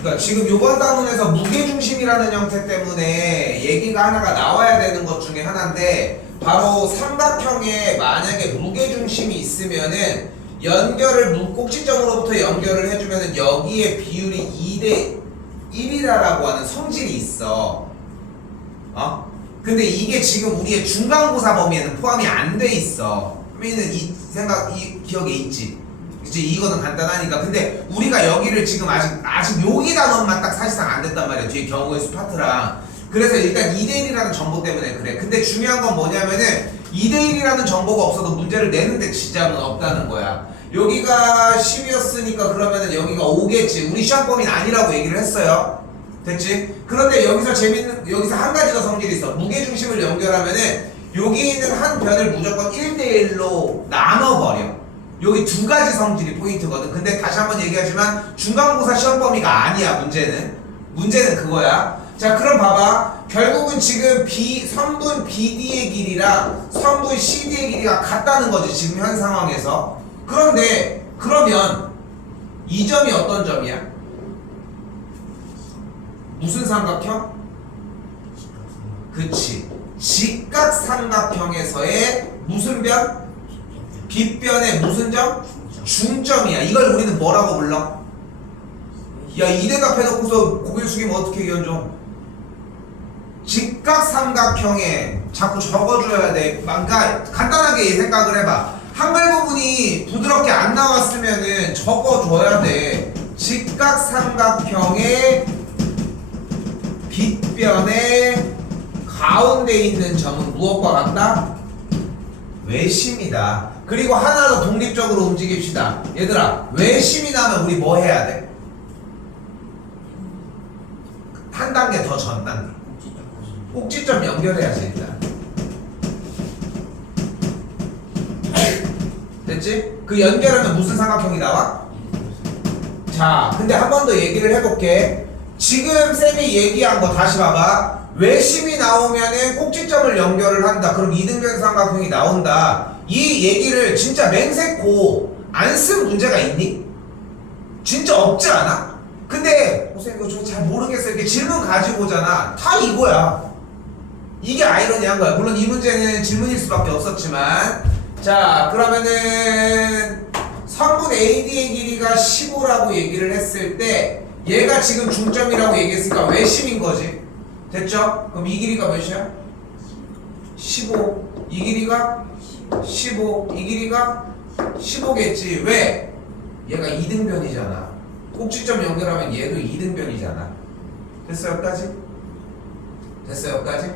그러니까 지금 이번 단원에서 무게중심이라는 형태 때문에 얘기가 하나가 나와야 되는 것 중에 하나인데 바로 삼각형에 만약에 무게중심이 있으면은 연결을 꼭지점으로부터 연결을 해주면은 여기에 비율이 2대 1이라고 하는 성질이 있어. 근데 이게 지금 우리의 중간고사 범위에는 포함이 안 돼 있어. 그러면은 이 기억에 있지. 그치? 이거는 간단하니까. 근데 우리가 여기를 지금 아직 여기 단원만 딱 사실상 안 됐단 말이야. 뒤에 경우의 수 파트랑. 그래서 일단 2대1이라는 정보 때문에 그래. 근데 중요한 건 뭐냐면은 2대1이라는 정보가 없어도 문제를 내는데 지장은 없다는 거야. 여기가 10이었으니까 그러면은 여기가 5겠지. 우리 시험 범위는 아니라고 얘기를 했어요. 됐지? 그런데 여기서 한 가지 더 성질이 있어. 무게중심을 연결하면은 여기 있는 한 변을 무조건 1대1로 나눠버려. 여기 두 가지 성질이 포인트거든. 근데 다시 한번 얘기하지만 중간고사 시험 범위가 아니야. 문제는 그거야. 자, 그럼 봐봐. 결국은 지금 선분 BD의 길이랑 선분 CD의 길이가 같다는 거지. 지금 현 상황에서. 그런데 그러면 이 점이 어떤 점이야? 무슨 삼각형? 그치. 직각삼각형에서의 무슨 변? 빗변의 무슨 점? 중점이야. 이걸 우리는 뭐라고 불러? 야, 이 대답 해놓고서 고개 숙이면 어떻게 이현종? 직각삼각형에 자꾸 적어줘야 돼. 그러니까 간단하게 생각을 해봐. 한글 부분이 부드럽게 안 나왔으면은 적어줘야 돼. 직각삼각형의 빗변의 가운데 있는 점은 무엇과 같다? 외심이다. 그리고 하나 더 독립적으로 움직입시다. 얘들아, 외심이 나면 우리 뭐 해야 돼? 한 단계 더 전 단계. 꼭지점 연결해야지 일단. 됐지? 그 연결하면 무슨 삼각형이 나와? 자, 근데 한 번 더 얘기를 해볼게. 지금 쌤이 얘기한 거 다시 봐봐. 외심이 나오면은 꼭지점을 연결을 한다. 그럼 이등변 삼각형이 나온다. 이 얘기를 진짜 맹세코 안 쓴 문제가 있니? 진짜 없지 않아? 근데 선생님 이거 저 잘 모르겠어요. 이렇게 질문 가지고 오잖아. 다 이거야. 이게 아이러니한 거야. 물론 이 문제는 질문일 수밖에 없었지만, 자, 그러면은 선분 AD의 길이가 15라고 얘기를 했을 때 얘가 지금 중점이라고 얘기했으니까 외심인 거지. 됐죠? 그럼 이 길이가 몇이야? 15. 이 길이가 15. 이 길이가 15겠지. 왜? 얘가 이등변이잖아. 꼭지점 연결하면 얘도 이등변이잖아. 됐어 여기까지? 됐어 여기까지?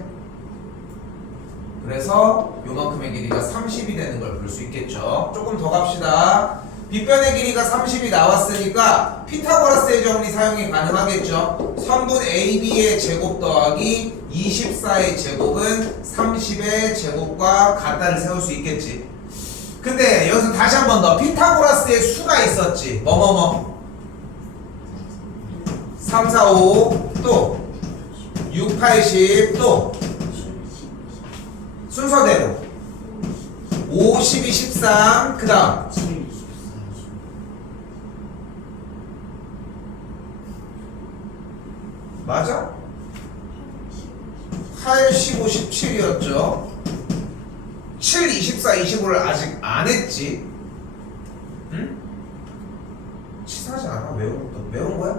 그래서 요만큼의 길이가 30이 되는 걸 볼 수 있겠죠. 조금 더 갑시다. 빗변의 길이가 30이 나왔으니까 피타고라스의 정리 사용이 가능하겠죠. 선분 AB의 제곱 더하기 24의 제곱은 30의 제곱과 같다를 세울 수 있겠지. 근데 여기서 다시 한 번 더 피타고라스의 수가 있었지. 뭐뭐뭐 3, 4, 5 또 6, 8, 10 또 순서대로 5, 12, 13 그 다음 맞아? 8, 15, 17이었죠. 7, 24, 25를 아직 안 했지. 응? 치사하지 않아? 외운 거야?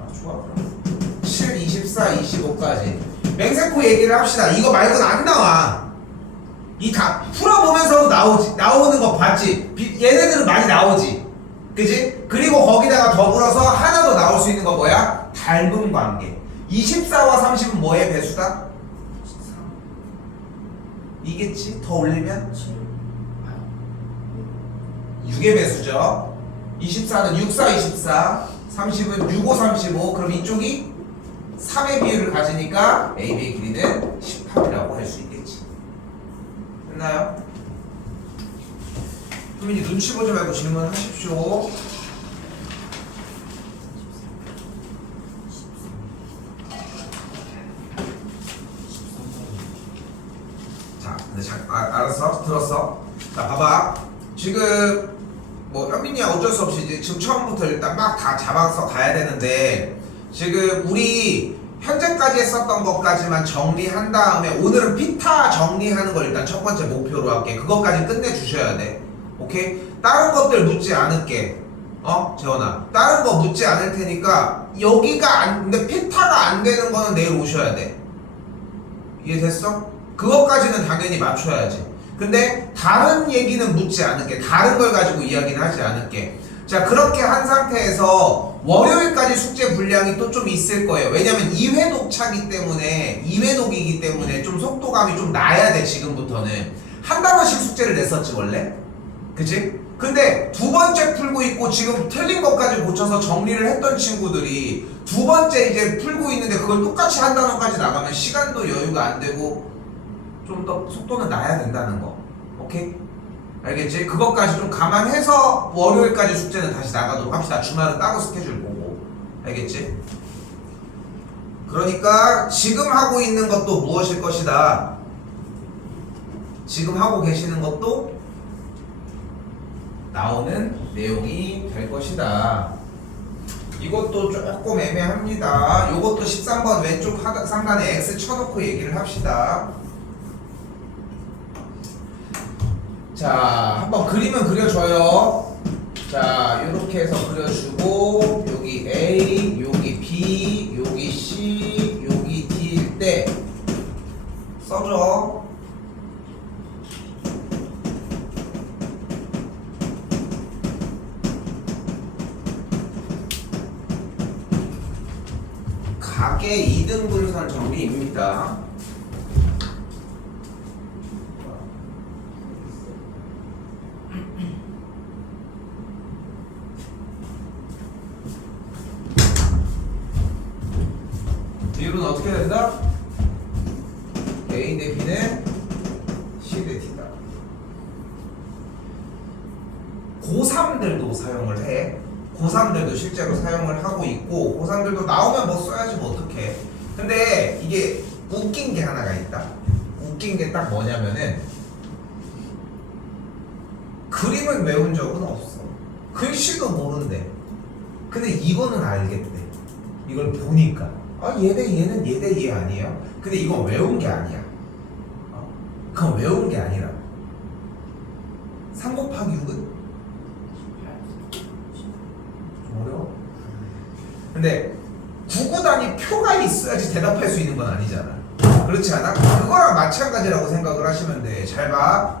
아 좋아 그럼 7, 24, 25까지 맹세코 얘기를 합시다. 이거 말고는 안 나와. 이 다 풀어보면서도 나오는 거 봤지? 얘네들은 많이 나오지. 그지? 그리고 거기다가 더불어서 하나 더 나올 수 있는 거 뭐야? 닮은 관계. 24와 30은 뭐의 배수다? 2겠지? 더 올리면? 6의 배수죠. 24는 6, 4, 24 30은 6, 5, 35 그럼 이쪽이 3의 비율을 가지니까 AB의 길이는 18이라고 할 수 있겠지. 됐나요? 효민이 눈치 보지 말고 질문하십시오. 자, 알았어? 들었어? 자, 봐봐. 지금 뭐 현민이야 어쩔 수 없이 이제 지금 처음부터 일단 막 다 잡아서 가야 되는데 지금 우리 현재까지 했었던 것까지만 정리한 다음에 오늘은 피타 정리하는 걸 일단 첫 번째 목표로 할게. 그것까지 끝내주셔야 돼. 오케이? 다른 것들 묻지 않을게. 재원아. 다른 거 묻지 않을 테니까 여기가 근데 피타가 안 되는 거는 내일 오셔야 돼. 이해됐어? 그것까지는 당연히 맞춰야지. 근데 다른 얘기는 묻지 않을게. 다른 걸 가지고 이야기는 하지 않을게. 자, 그렇게 한 상태에서 월요일까지 숙제 분량이 또 좀 있을 거예요. 왜냐면 2회 독차기 때문에 2회 독이기 때문에 좀 속도감이 좀 나야 돼. 지금부터는 한 단원씩 숙제를 냈었지 원래. 그치? 근데 두 번째 풀고 있고 지금 틀린 것까지 고쳐서 정리를 했던 친구들이 두 번째 이제 풀고 있는데 그걸 똑같이 한 단원까지 나가면 시간도 여유가 안 되고 좀 더 속도는 나야 된다는 거. 오케이? 알겠지? 그것까지 좀 감안해서 월요일까지 숙제는 다시 나가도록 합시다. 주말은 따로 스케줄 보고. 알겠지? 그러니까 지금 하고 있는 것도 무엇일 것이다. 지금 하고 계시는 것도 나오는 내용이 될 것이다. 이것도 조금 애매합니다. 이것도 13번 왼쪽 상단에 X 쳐놓고 얘기를 합시다. 자, 한번 그림은 그려줘요. 자, 이렇게 해서 그려주고 여기 A, 여기 B, 여기 C, 여기 D일 때 써줘. 각의 2등분선 정리입니다. 비율은 어떻게 된다? A 대 B는 C 대 D다. 고3들도 사용을 해. 고3들도 실제로 사용을 하고 있고 고3들도 나오면 뭐 써야지 뭐 어떡해. 근데 이게 웃긴 게 하나가 있다. 웃긴 게 딱 뭐냐면은 그림은 외운 적은 없어. 글씨도 모른대. 근데 이거는 알겠대. 이걸 보니까 얘 대 얘는 얘 대 얘 아니에요? 근데 이건 외운 게 아니야. 그건 외운 게 아니라 3 곱하기 6은? 좀 어려워? 근데 구구단위 표가 있어야지 대답할 수 있는 건 아니잖아. 그렇지 않아? 그거랑 마찬가지라고 생각을 하시면 돼. 잘 봐.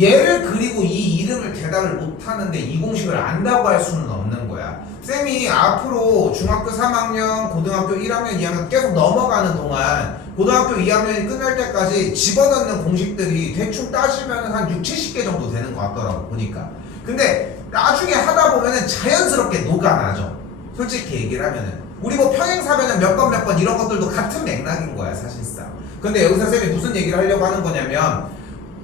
얘를 그리고 이 이름을 대답을 못하는데 이 공식을 안다고 할 수는 없는 거야. 쌤이 앞으로 중학교 3학년, 고등학교 1학년, 2학년 계속 넘어가는 동안 고등학교 2학년이 끝날 때까지 집어넣는 공식들이 대충 따지면 한 6, 70개 정도 되는 것 같더라고 보니까. 근데 나중에 하다 보면은 자연스럽게 녹아나죠. 솔직히 얘기를 하면은 우리 뭐 평행사변은 몇 번 이런 것들도 같은 맥락인 거야 사실상. 근데 여기서 쌤이 무슨 얘기를 하려고 하는 거냐면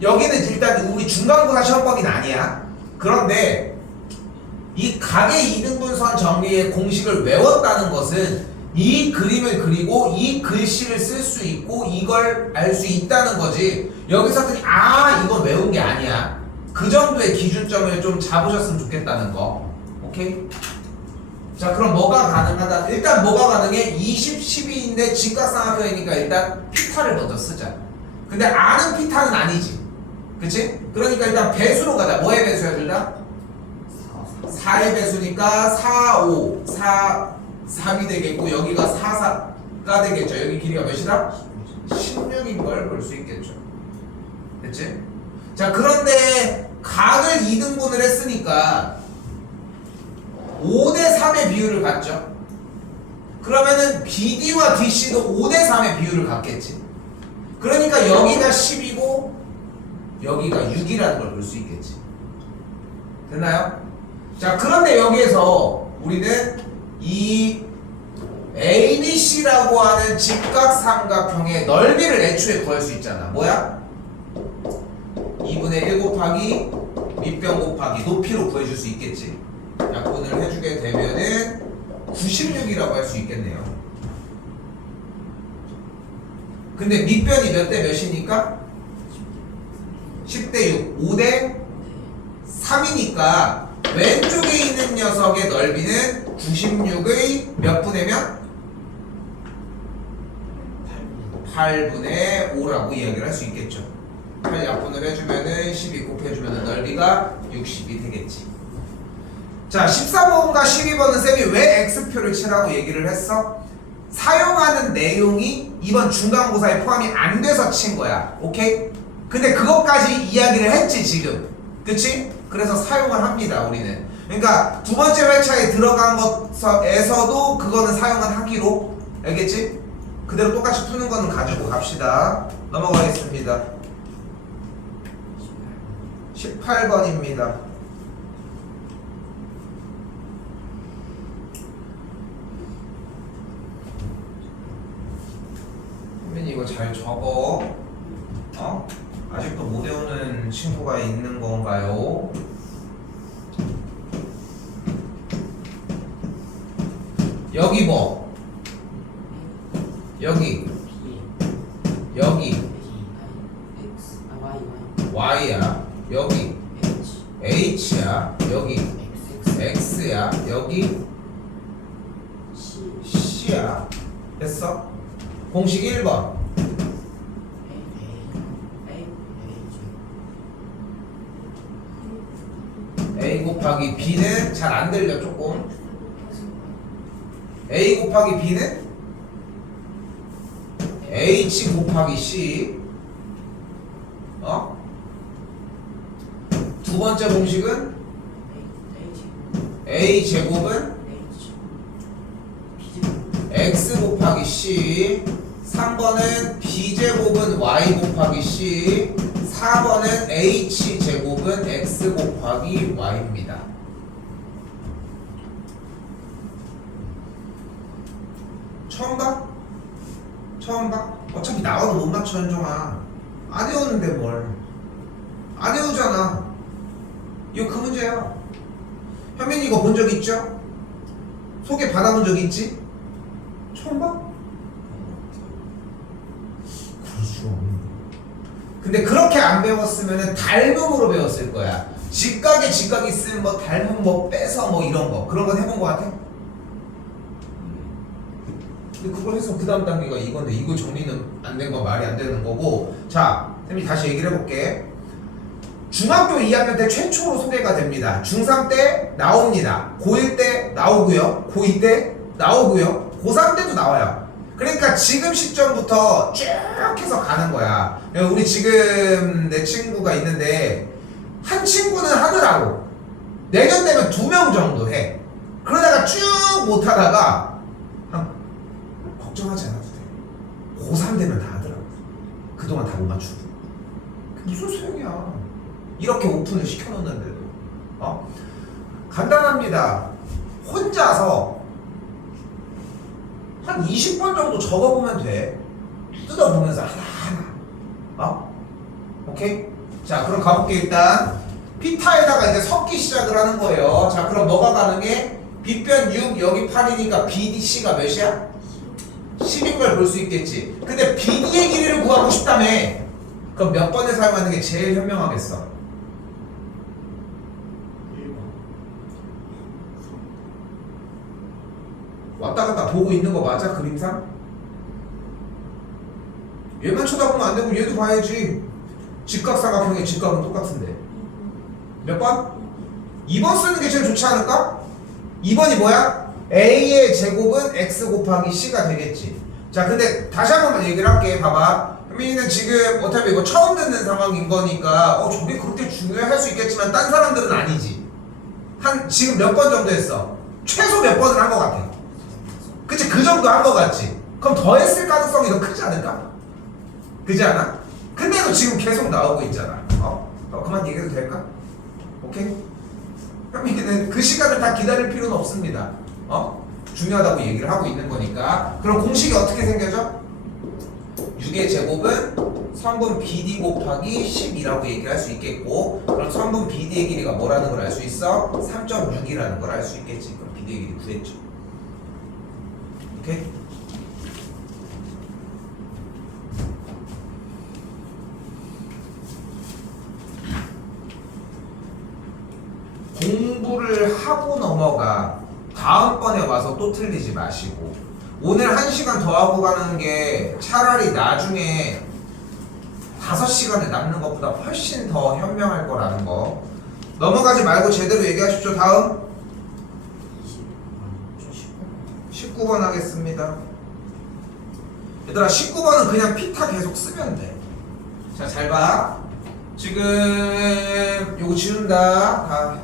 여기는 일단 우리 중간고사 시험법인 아니야. 그런데 이 각의 2등분선 정리의 공식을 외웠다는 것은 이 그림을 그리고 이 글씨를 쓸 수 있고 이걸 알 수 있다는 거지. 여기서는 이건 외운 게 아니야. 그 정도의 기준점을 좀 잡으셨으면 좋겠다는 거. 오케이? 자, 그럼 뭐가 가능하다? 일단 뭐가 가능해? 20, 12인데 직각삼각형이니까 일단 피타를 먼저 쓰자. 근데 아는 피타는 아니지. 그치? 그러니까 일단 배수로 가자. 뭐의 배수야 둘 다? 4의 배수니까 4, 5, 4, 3이 되겠고 여기가 4, 4가 되겠죠. 여기 길이가 몇이다? 16인 걸 볼 수 있겠죠. 됐지? 자, 그런데 각을 2등분을 했으니까 5대 3의 비율을 갖죠. 그러면은 BD와 DC도 5대 3의 비율을 갖겠지. 그러니까 여기가 10이고 여기가 6이라는 걸 볼 수 있겠지. 됐나요? 자, 그런데 여기에서 우리는 이 ABC라고 하는 직각삼각형의 넓이를 애초에 구할 수 있잖아. 뭐야? 2분의 1 곱하기 밑변 곱하기 높이로 구해줄 수 있겠지. 약분을 해주게 되면은 96이라고 할 수 있겠네요. 근데 밑변이 몇 대 몇이니까? 10대 6, 5대 3이니까 왼쪽에 있는 녀석의 넓이는 96의 몇 분의 몇? 8분의 5라고 이야기를 할 수 있겠죠. 8 약분을 해주면은 12 곱해주면은 넓이가 60이 되겠지. 자, 13번과 12번은 쌤이 왜 X표를 치라고 얘기를 했어? 사용하는 내용이 이번 중간고사에 포함이 안 돼서 친 거야. 오케이? 근데 그것까지 이야기를 했지 지금. 그치? 그래서 사용을 합니다 우리는. 그러니까 두 번째 회차에 들어간 것에서도 그거는 사용을 하기로. 알겠지? 그대로 똑같이 푸는 거는 가지고 갑시다. 넘어가겠습니다. 18번입니다. 선배님 이거 잘 적어. 아직도 못 외우는 친구가 있는 건가요? 여기 뭐? 여기 Y야. 여기 H야. 여기 X야. 여기 C야. 됐어? 공식 1번. A 곱하기 B는 잘 안 들려 조금. A 곱하기 B는 H 곱하기 C. 두 번째 공식은 A 제곱은 X 곱하기 C. 3번은 B 제곱은 Y 곱하기 C. 4번은 H 제곱은 X 곱하기 Y입니다. 처음 봐? 처음 봐? 어차피 나와도 못 맞춰 현종아. 안 외우는데 뭘. 안 외우잖아. 이거 그 문제야. 현민이 이거 본 적 있죠? 소개 받아본 적 있지? 처음 봐? 그럴 수가 없는데. 근데 그렇게 안 배웠으면은 닮음으로 배웠을 거야. 직각에 직각 있으면 뭐 닮음 뭐 빼서 뭐 이런 거. 그런 건 해본 거 같아? 근데 그걸 해서 그 다음 단계가 이건데 이거 정리는 안 된 거 말이 안 되는 거고. 자, 쌤이 다시 얘기를 해볼게. 중학교 2학년 때 최초로 소개가 됩니다. 중3 때 나옵니다. 고1 때 나오고요. 고2 때 나오고요. 고3 때도 나와요. 그러니까 지금 시점부터 쭉 해서 가는 거야. 우리 지금 내 친구가 있는데 한 친구는 하더라고. 내년 되면 2명 정도 해. 그러다가 쭉 못하다가 걱정하지 않아도 돼. 고3 되면 다 하더라고. 그동안 다 못 맞추고. 무슨 소용이야. 이렇게 오픈을 시켜놓는데도. 간단합니다. 혼자서 한 20번 정도 적어보면 돼. 뜯어보면서 하나하나. 오케이? 자, 그럼 가볼게. 일단 피타에다가 이제 섞기 시작을 하는 거예요. 자, 그럼 뭐가 가능해? B변 6, 여기 8이니까 BDC가 몇이야? 10인 걸 볼 수 있겠지. 근데 BD의 길이를 구하고 싶다며. 그럼 몇 번에 사용하는 게 제일 현명하겠어? 1번. 왔다 갔다 보고 있는 거 맞아? 그림상? 얘만 쳐다보면 안 되고 얘도 봐야지. 직각삼각형의 직각은 똑같은데. 몇 번? 2번 쓰는 게 제일 좋지 않을까? 2번이 뭐야? A의 제곱은 X 곱하기 C가 되겠지. 자, 근데 다시 한 번만 얘기를 할게. 봐봐. 현민이는 지금 어차피 이거 처음 듣는 상황인 거니까 저게 그렇게 중요할 수 있겠지만 딴 사람들은 아니지. 한 지금 몇 번 정도 했어? 최소 몇 번을 한 거 같아. 그치? 그 정도 한 거 같지? 그럼 더 했을 가능성이 더 크지 않을까? 그지 않아? 근데도 지금 계속 나오고 있잖아. 그만 얘기해도 될까? 오케이? 현민이는 그 시간을 다 기다릴 필요는 없습니다. 중요하다고 얘기를 하고 있는 거니까. 그럼 공식이 어떻게 생겨져? 6의 제곱은 선분 BD 곱하기 10이라고 얘기를 할 수 있겠고, 그럼 선분 BD의 길이가 뭐라는 걸 알 수 있어? 3.6이라는 걸 알 수 있겠지. 그럼 BD의 길이 구했죠. 오케이? 공부를 하고 넘어가 다음번에 와서 또 틀리지 마시고 오늘 1시간 더 하고 가는 게 차라리 나중에 5시간을 남는 것보다 훨씬 더 현명할 거라는 거 넘어가지 말고 제대로 얘기하십시오. 다음 19번 하겠습니다. 얘들아 19번은 그냥 피타 계속 쓰면 돼. 자, 잘 봐. 지금 요거 지운다.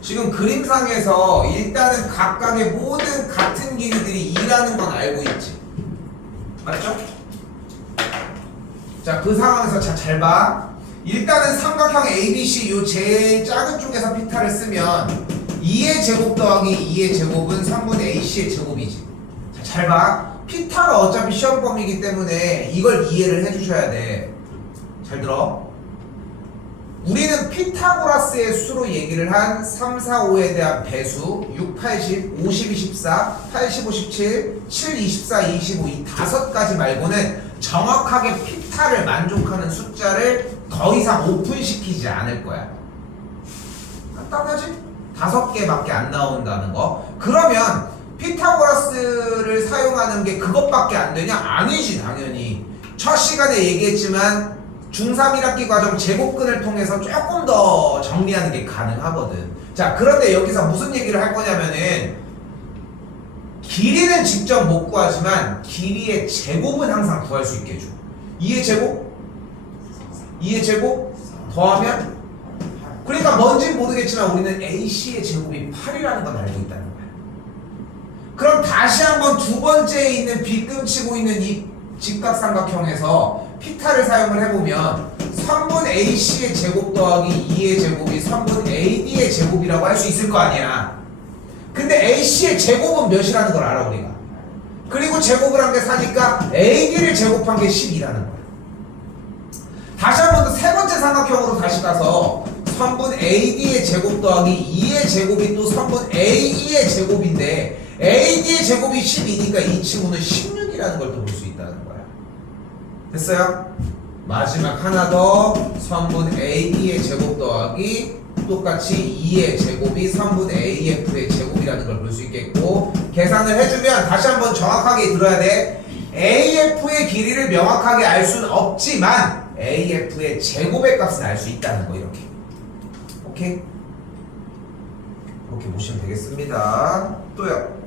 지금 그림상에서 일단은 각각의 모든 같은 길이들이 2라는 건 알고 있지. 맞죠? 자, 그 상황에서 잘 봐. 일단은 삼각형 ABC 요 제일 작은 쪽에서 피타를 쓰면 2의 제곱 더하기 2의 제곱은 3분의 AC의 제곱이지. 자, 잘 봐. 피타가 어차피 시험범위이기 때문에 이걸 이해를 해주셔야 돼. 잘 들어. 우리는 피타고라스의 수로 얘기를 한 3, 4, 5에 대한 배수 6, 80, 50, 24, 80, 57, 7, 24, 25 이 5가지 말고는 정확하게 피타를 만족하는 숫자를 더 이상 오픈시키지 않을 거야. 간단하지? 5개밖에 안 나온다는 거. 그러면 피타고라스를 사용하는 게 그것밖에 안 되냐? 아니지, 당연히. 첫 시간에 얘기했지만 중3 1학기 과정 제곱근을 통해서 조금 더 정리하는 게 가능하거든. 자, 그런데 여기서 무슨 얘기를 할 거냐면은 길이는 직접 못 구하지만 길이의 제곱은 항상 구할 수 있게 해줘. 2의 제곱? 2의 제곱? 더하면? 그러니까 뭔지는 모르겠지만 우리는 AC의 제곱이 8이라는 건 알고 있다는 거야. 그럼 다시 한번 두 번째에 있는 빗금치고 있는 이 직각삼각형에서 피타를 사용을 해보면 3분 AC의 제곱 더하기 2의 제곱이 3분 AD의 제곱이라고 할 수 있을 거 아니야. 근데 AC의 제곱은 몇이라는 걸 알아 우리가. 그리고 제곱을 한 게 4니까 AD를 제곱한 게 10이라는 거야. 다시 한 번 더 세 번째 삼각형으로 다시 가서 3분 AD의 제곱 더하기 2의 제곱이 또 3분 AE의 제곱인데 AD의 제곱이 12니까 이 친구는 16이라는 걸 또 볼 수 있다는 거야. 됐어요? 마지막 하나 더 3분 AD의 제곱 더하기 똑같이 2의 제곱이 3분 AF의 제곱이라는 걸 볼 수 있겠고 계산을 해주면 다시 한번 정확하게 들어야 돼. AF의 길이를 명확하게 알 수는 없지만 AF의 제곱의 값은 알 수 있다는 거 이렇게. 오케이? 그렇게 보시면 되겠습니다. 또요.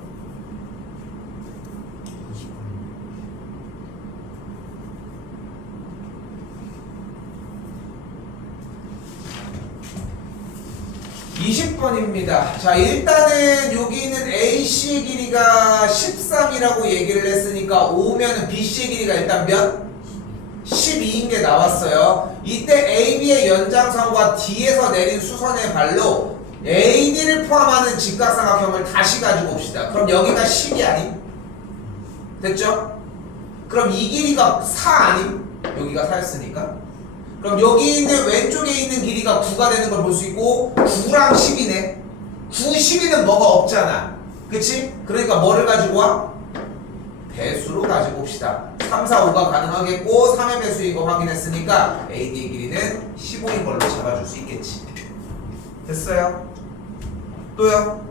20번입니다. 자, 일단은 여기 있는 AC의 길이가 13이라고 얘기를 했으니까 5면은 BC의 길이가 일단 몇? 12인 게 나왔어요. 이때 AB의 연장선과 D에서 내린 수선의 발로 AD를 포함하는 직각삼각형을 다시 가지고 옵시다. 그럼 여기가 10이 아님? 됐죠? 그럼 이 길이가 4 아님? 여기가 4였으니까. 그럼 여기 있는 왼쪽에 있는 길이가 9가 되는 걸 볼 수 있고 9랑 10이네. 9, 12는 뭐가 없잖아. 그치? 그러니까 뭐를 가지고 와? 배수로 가지고 옵시다. 3, 4, 5가 가능하겠고 3의 배수인 거 확인했으니까 AD의 길이는 15인 걸로 잡아줄 수 있겠지. 됐어요? 또요?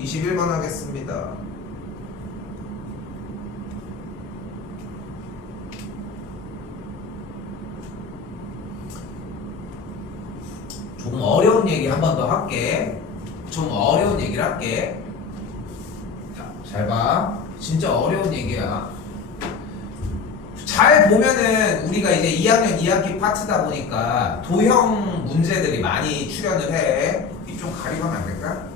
21번 하겠습니다. 좀 어려운 얘기 한 번 더 할게. 좀 어려운 얘기를 할게. 잘 봐. 진짜 어려운 얘기야. 잘 보면은 우리가 이제 2학년 2학기 파트다 보니까 도형 문제들이 많이 출연을 해. 이 좀 가리면 안 될까?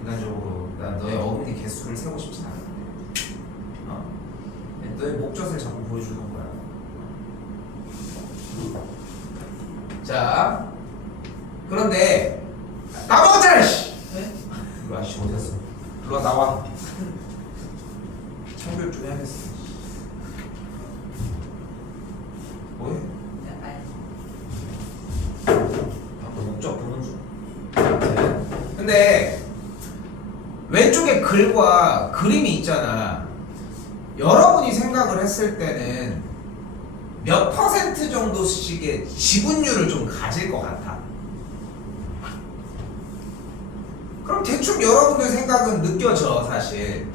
인간적으로 난 너의 어금니 개수를 세고 싶진 않은데. 너의 목젖을 자꾸 보여주는 거야. 자, 그런데 나머지는 씨. 네? 이리 와, 씨 어디갔어? 이리 와, 나와. 참교육 좀 해야겠어. 뭐해? 너 목적 보는 중. 근데 왼쪽에 글과 그림이 있잖아. 여러분이 생각을 했을 때는 몇 퍼센트 정도씩의 지분율을 좀 가질 것 같아. 그럼 대충 여러분들 생각은 느껴져 사실.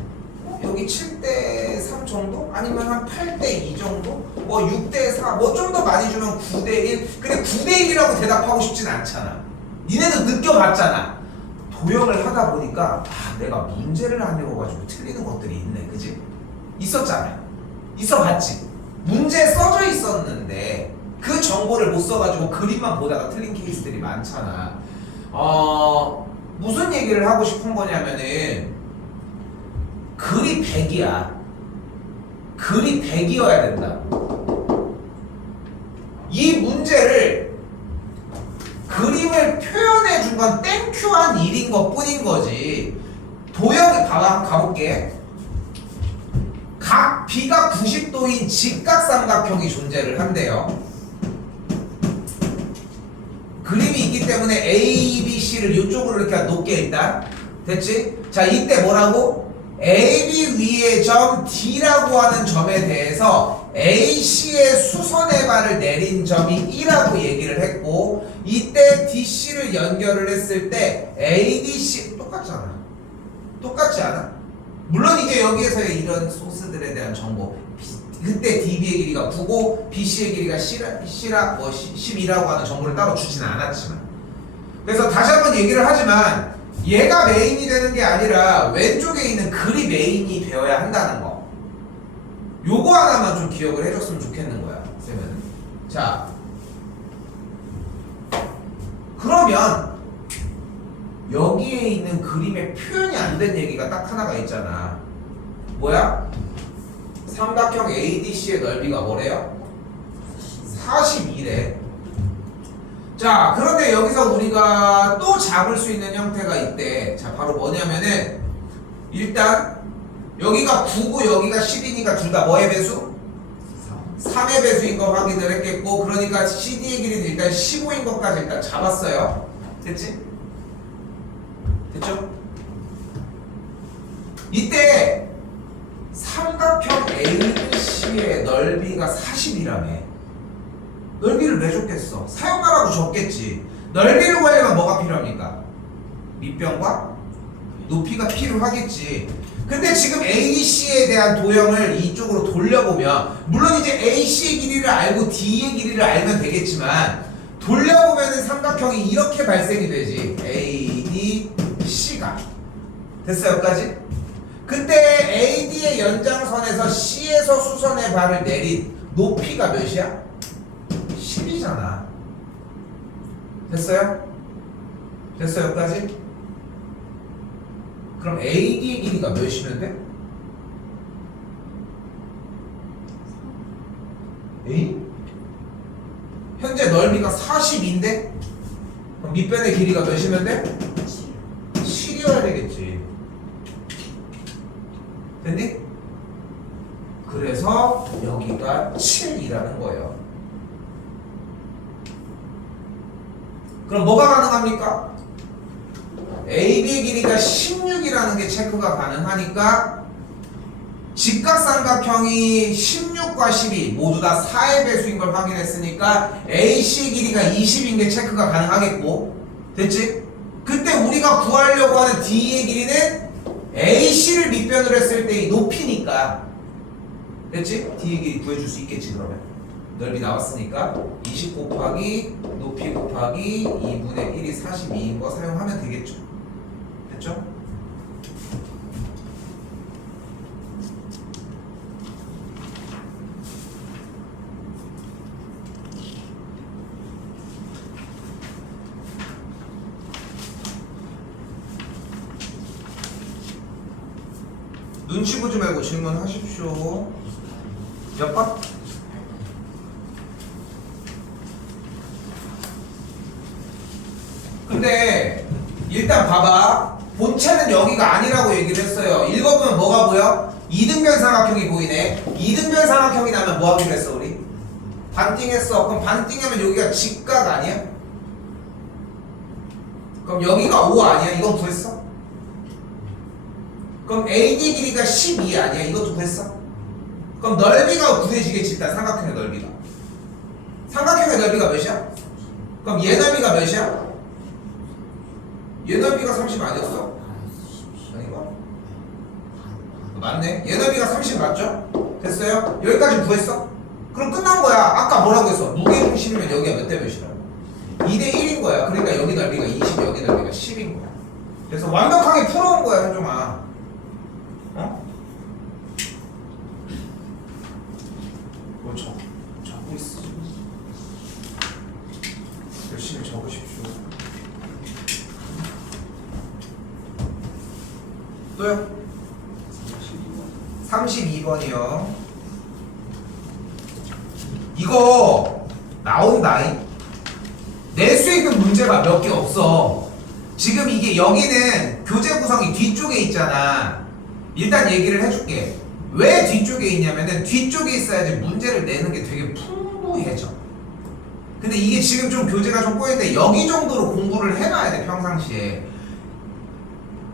여기 7대 3 정도? 아니면 한 8대 2 정도? 뭐 6대 4, 뭐 좀 더 많이 주면 9대 1? 근데 9대 1이라고 대답하고 싶진 않잖아. 니네도 느껴봤잖아. 도형을 하다 보니까 내가 문제를 안 읽어가지고 틀리는 것들이 있네. 그지? 있었잖아. 있어봤지? 문제 써져 있었는데 그 정보를 못 써가지고 그림만 보다가 틀린 케이스들이 많잖아. 무슨 얘기를 하고 싶은 거냐면은 글이 100이야. 글이 100이어야 된다. 이 문제를 그림을 표현해 준 건 땡큐한 일인 것 뿐인 거지. 도형이 봐봐. 가볼게. 각 B가 90도인 직각삼각형이 존재를 한대요. 그림이 있기 때문에 A, B, C를 이쪽으로 이렇게 높게 일단 됐지? 자, 이때 뭐라고? AB 위의 점 D라고 하는 점에 대해서 AC의 수선의 발을 내린 점이 E라고 얘기를 했고, 이때 DC를 연결을 했을 때 ADC 똑같잖아. 똑같지 않아? 물론 이제 여기에서의 이런 소스들에 대한 정보, 그때 DB의 길이가 9고 BC의 길이가 C라, 12라고 하는 정보를 따로 주지는 않았지만, 그래서 다시 한번 얘기를 하지만 얘가 메인이 되는 게 아니라 왼쪽에 있는 글이 메인이 되어야 한다는 거, 요거 하나만 좀 기억을 해줬으면 좋겠는 거야 쌤은. 자, 그러면 여기에 있는 그림에 표현이 안 된 얘기가 딱 하나가 있잖아. 뭐야? 삼각형 ADC의 넓이가 뭐래요? 42래. 자, 그런데 여기서 우리가 또 잡을 수 있는 형태가 있대. 자, 바로 뭐냐면은 일단 여기가 9고 여기가 10이니까 둘 다 뭐의 배수? 3의 배수인 거 확인을 했겠고, 그러니까 CD의 길이는 일단 15인 것까지 일단 잡았어요. 됐지? 됐죠? 이때 삼각형 ABC의 넓이가 40이라며. 넓이를 왜 줬겠어? 사용하라고 줬겠지. 넓이를 구하려면 뭐가 필요합니까? 밑변과 높이가 필요하겠지. 근데 지금 AC에 대한 도형을 이쪽으로 돌려보면, 물론 이제 AC의 길이를 알고 D의 길이를 알면 되겠지만, 돌려보면은 삼각형이 이렇게 발생이 되지. ADC가 됐어요? 여기까지? 그때 AD의 연장선에서 C에서 수선의 발을 내린 높이가 몇이야? 10이잖아. 됐어요? 됐어요? 여기까지? 그럼 AD의 길이가 몇이면 돼? A? 현재 넓이가 40인데? 그럼 밑변의 길이가 몇이면 돼? 7이어야 되겠지. 됐니? 그래서 여기가 7이라는 거예요. 그럼 뭐가 가능합니까? AB의 길이가 16이라는 게 체크가 가능하니까 직각삼각형이 16과 12 모두 다 4의 배수인 걸 확인했으니까 AC의 길이가 20인 게 체크가 가능하겠고, 됐지? 그때 우리가 구하려고 하는 D의 길이는 AC를 밑변으로 했을 때의 높이니까, 됐지? D의 길이 구해줄 수 있겠지. 그러면 넓이 나왔으니까 20 곱하기 높이 곱하기 2분의 1이 42인 거 사용하면 되겠죠. 됐죠? 눈치 보지 말고 질문하십시오. 몇 번? 근데 일단 봐봐. 본체는 여기가 아니라고 얘기를 했어요. 읽어보면 뭐가 보여? 이등변 삼각형이 보이네. 이등변 삼각형이 나면 뭐 하기로 했어 우리? 반띵했어. 그럼 반띵하면 여기가 직각 아니야? 그럼 여기가 5 아니야? 이건 구했어? 그럼 AD 길이가 12 아니야? 이것도 구했어? 그럼 넓이가 구해지겠지. 일단 삼각형의 넓이가. 삼각형의 넓이가 몇이야? 그럼 얘 넓이가 몇이야? 얘 넓이가 30 아니었어? 아닌가? 맞네. 얘 넓이가 30 맞죠? 됐어요? 여기까지 구했어? 그럼 끝난 거야. 아까 뭐라고 했어? 무게중심이면 여기가 몇 대 몇이라고? 2대 1인 거야. 그러니까 여기 넓이가 20, 여기 넓이가 10인 거야. 그래서 완벽하게 풀어온 거야, 현종아. 어? 뭘 적고 있어. 열심히 적으십시오. 또요? 32번이요. 이거 나온다잉. 낼 수 있는 문제가 몇 개 없어. 지금 이게 여기는 교재 구성이 뒤쪽에 있잖아. 일단 얘기를 해줄게. 왜 뒤쪽에 있냐면은 뒤쪽에 있어야지 문제를 내는 게 되게 풍부해져. 근데 이게 지금 좀 교재가 좀 꼬이는데 여기 정도로 공부를 해놔야 돼, 평상시에.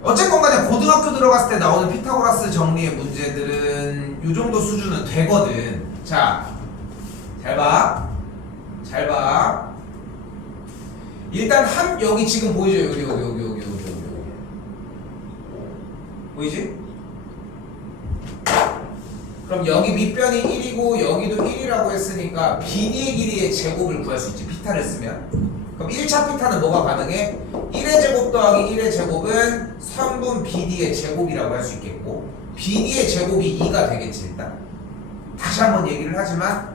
어쨌건 간에 고등학교 들어갔을 때 나오는 피타고라스 정리의 문제들은 이 정도 수준은 되거든. 자, 잘 봐. 잘 봐. 일단 여기 지금 보이죠? 여기. 보이지? 그럼 여기 밑변이 1이고 여기도 1이라고 했으니까 BD의 길이의 제곱을 구할 수 있지, 피타를 쓰면. 그럼 1차 피타는 뭐가 가능해? 1의 제곱 더하기 1의 제곱은 선분 BD의 제곱이라고 할 수 있겠고, BD의 제곱이 2가 되겠지. 일단 다시 한번 얘기를 하지만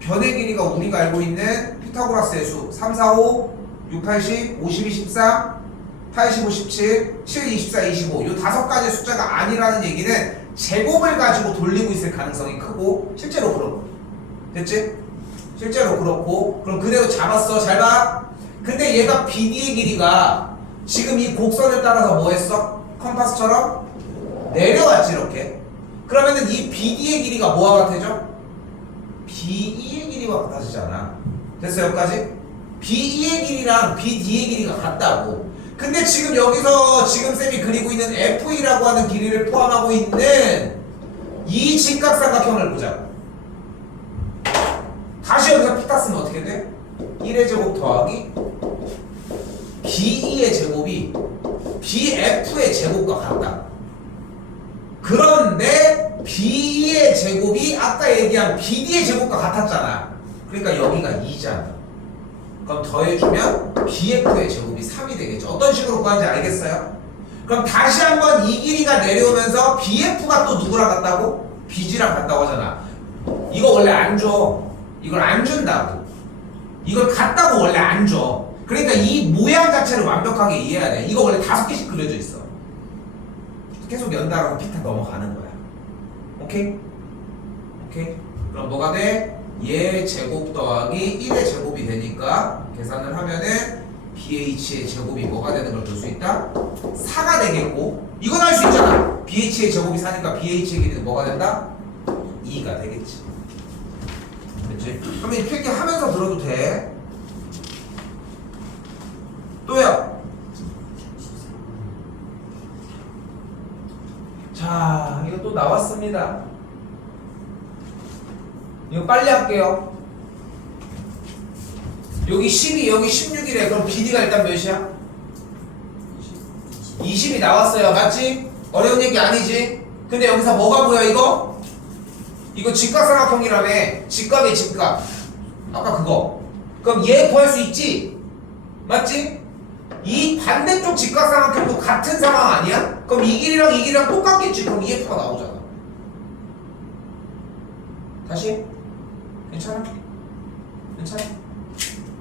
변의 길이가 우리가 알고 있는 피타고라스의 수 3, 4, 5, 6, 8, 10, 52, 13, 85, 17, 7, 24, 25 이 5가지 숫자가 아니라는 얘기는 제곱을 가지고 돌리고 있을 가능성이 크고, 실제로 그렇고. 됐지? 실제로 그렇고. 그럼 그대로 잡았어. 잘 봐. 근데 얘가 BD의 길이가 지금 이 곡선을 따라서 뭐 했어? 컴파스처럼 내려왔지, 이렇게. 그러면은 이 BD의 길이가 뭐와 같아져? BE의 길이와 같아지잖아. 됐어, 여기까지? BE의 길이랑 BD의 길이가 같다고. 근데 지금 여기서 지금 쌤이 그리고 있는 FE라고 하는 길이를 포함하고 있는 이 직각삼각형을 보자고. 다시 여기서 피타 쓰면 어떻게 돼? 1의 제곱 더하기 BE의 제곱이 BF의 제곱과 같다. 그런데 BE의 제곱이 아까 얘기한 BD의 제곱과 같았잖아. 그러니까 여기가 2잖아. 그럼 더해주면 BF의 제곱이 3이 되겠죠. 어떤 식으로 구하는지 알겠어요? 그럼 다시 한번 이 길이가 내려오면서 BF가 또 누구랑 같다고? BG랑 같다고 하잖아. 이거 원래 안 줘. 이걸 안 준다고. 이걸 같다고 원래 안 줘. 그러니까 이 모양 자체를 완벽하게 이해해야 돼. 이거 원래 5개씩 그려져 있어. 계속 연달아서 피타 넘어가는 거야. 오케이? 오케이? 그럼 뭐가 돼? 얘 제곱 더하기 1의 제곱이 되니까 계산을 하면은 BH의 제곱이 뭐가 되는 걸 볼 수 있다? 4가 되겠고, 이건 할 수 있잖아. BH의 제곱이 4니까 BH의 길이는 뭐가 된다? 2가 되겠지. 그치? 그러면 이 필기 하면서 들어도 돼. 또요. 자, 이거 또 나왔습니다. 이거 빨리 할게요. 여기 12, 여기 16이래. 그럼 BD가 일단 몇이야? 20이 나왔어요. 맞지? 어려운 얘기 아니지? 근데 여기서 뭐가 보여, 이거? 이거 직각삼각형이라며. 직각의 직각. 아까 그거. 그럼 얘 구할 수 있지? 맞지? 이 반대쪽 직각삼각형도 같은 상황 아니야? 그럼 이 길이랑 이 길이랑 똑같겠지. 그럼 EF가 나오잖아. 다시? 괜찮아? 괜찮아?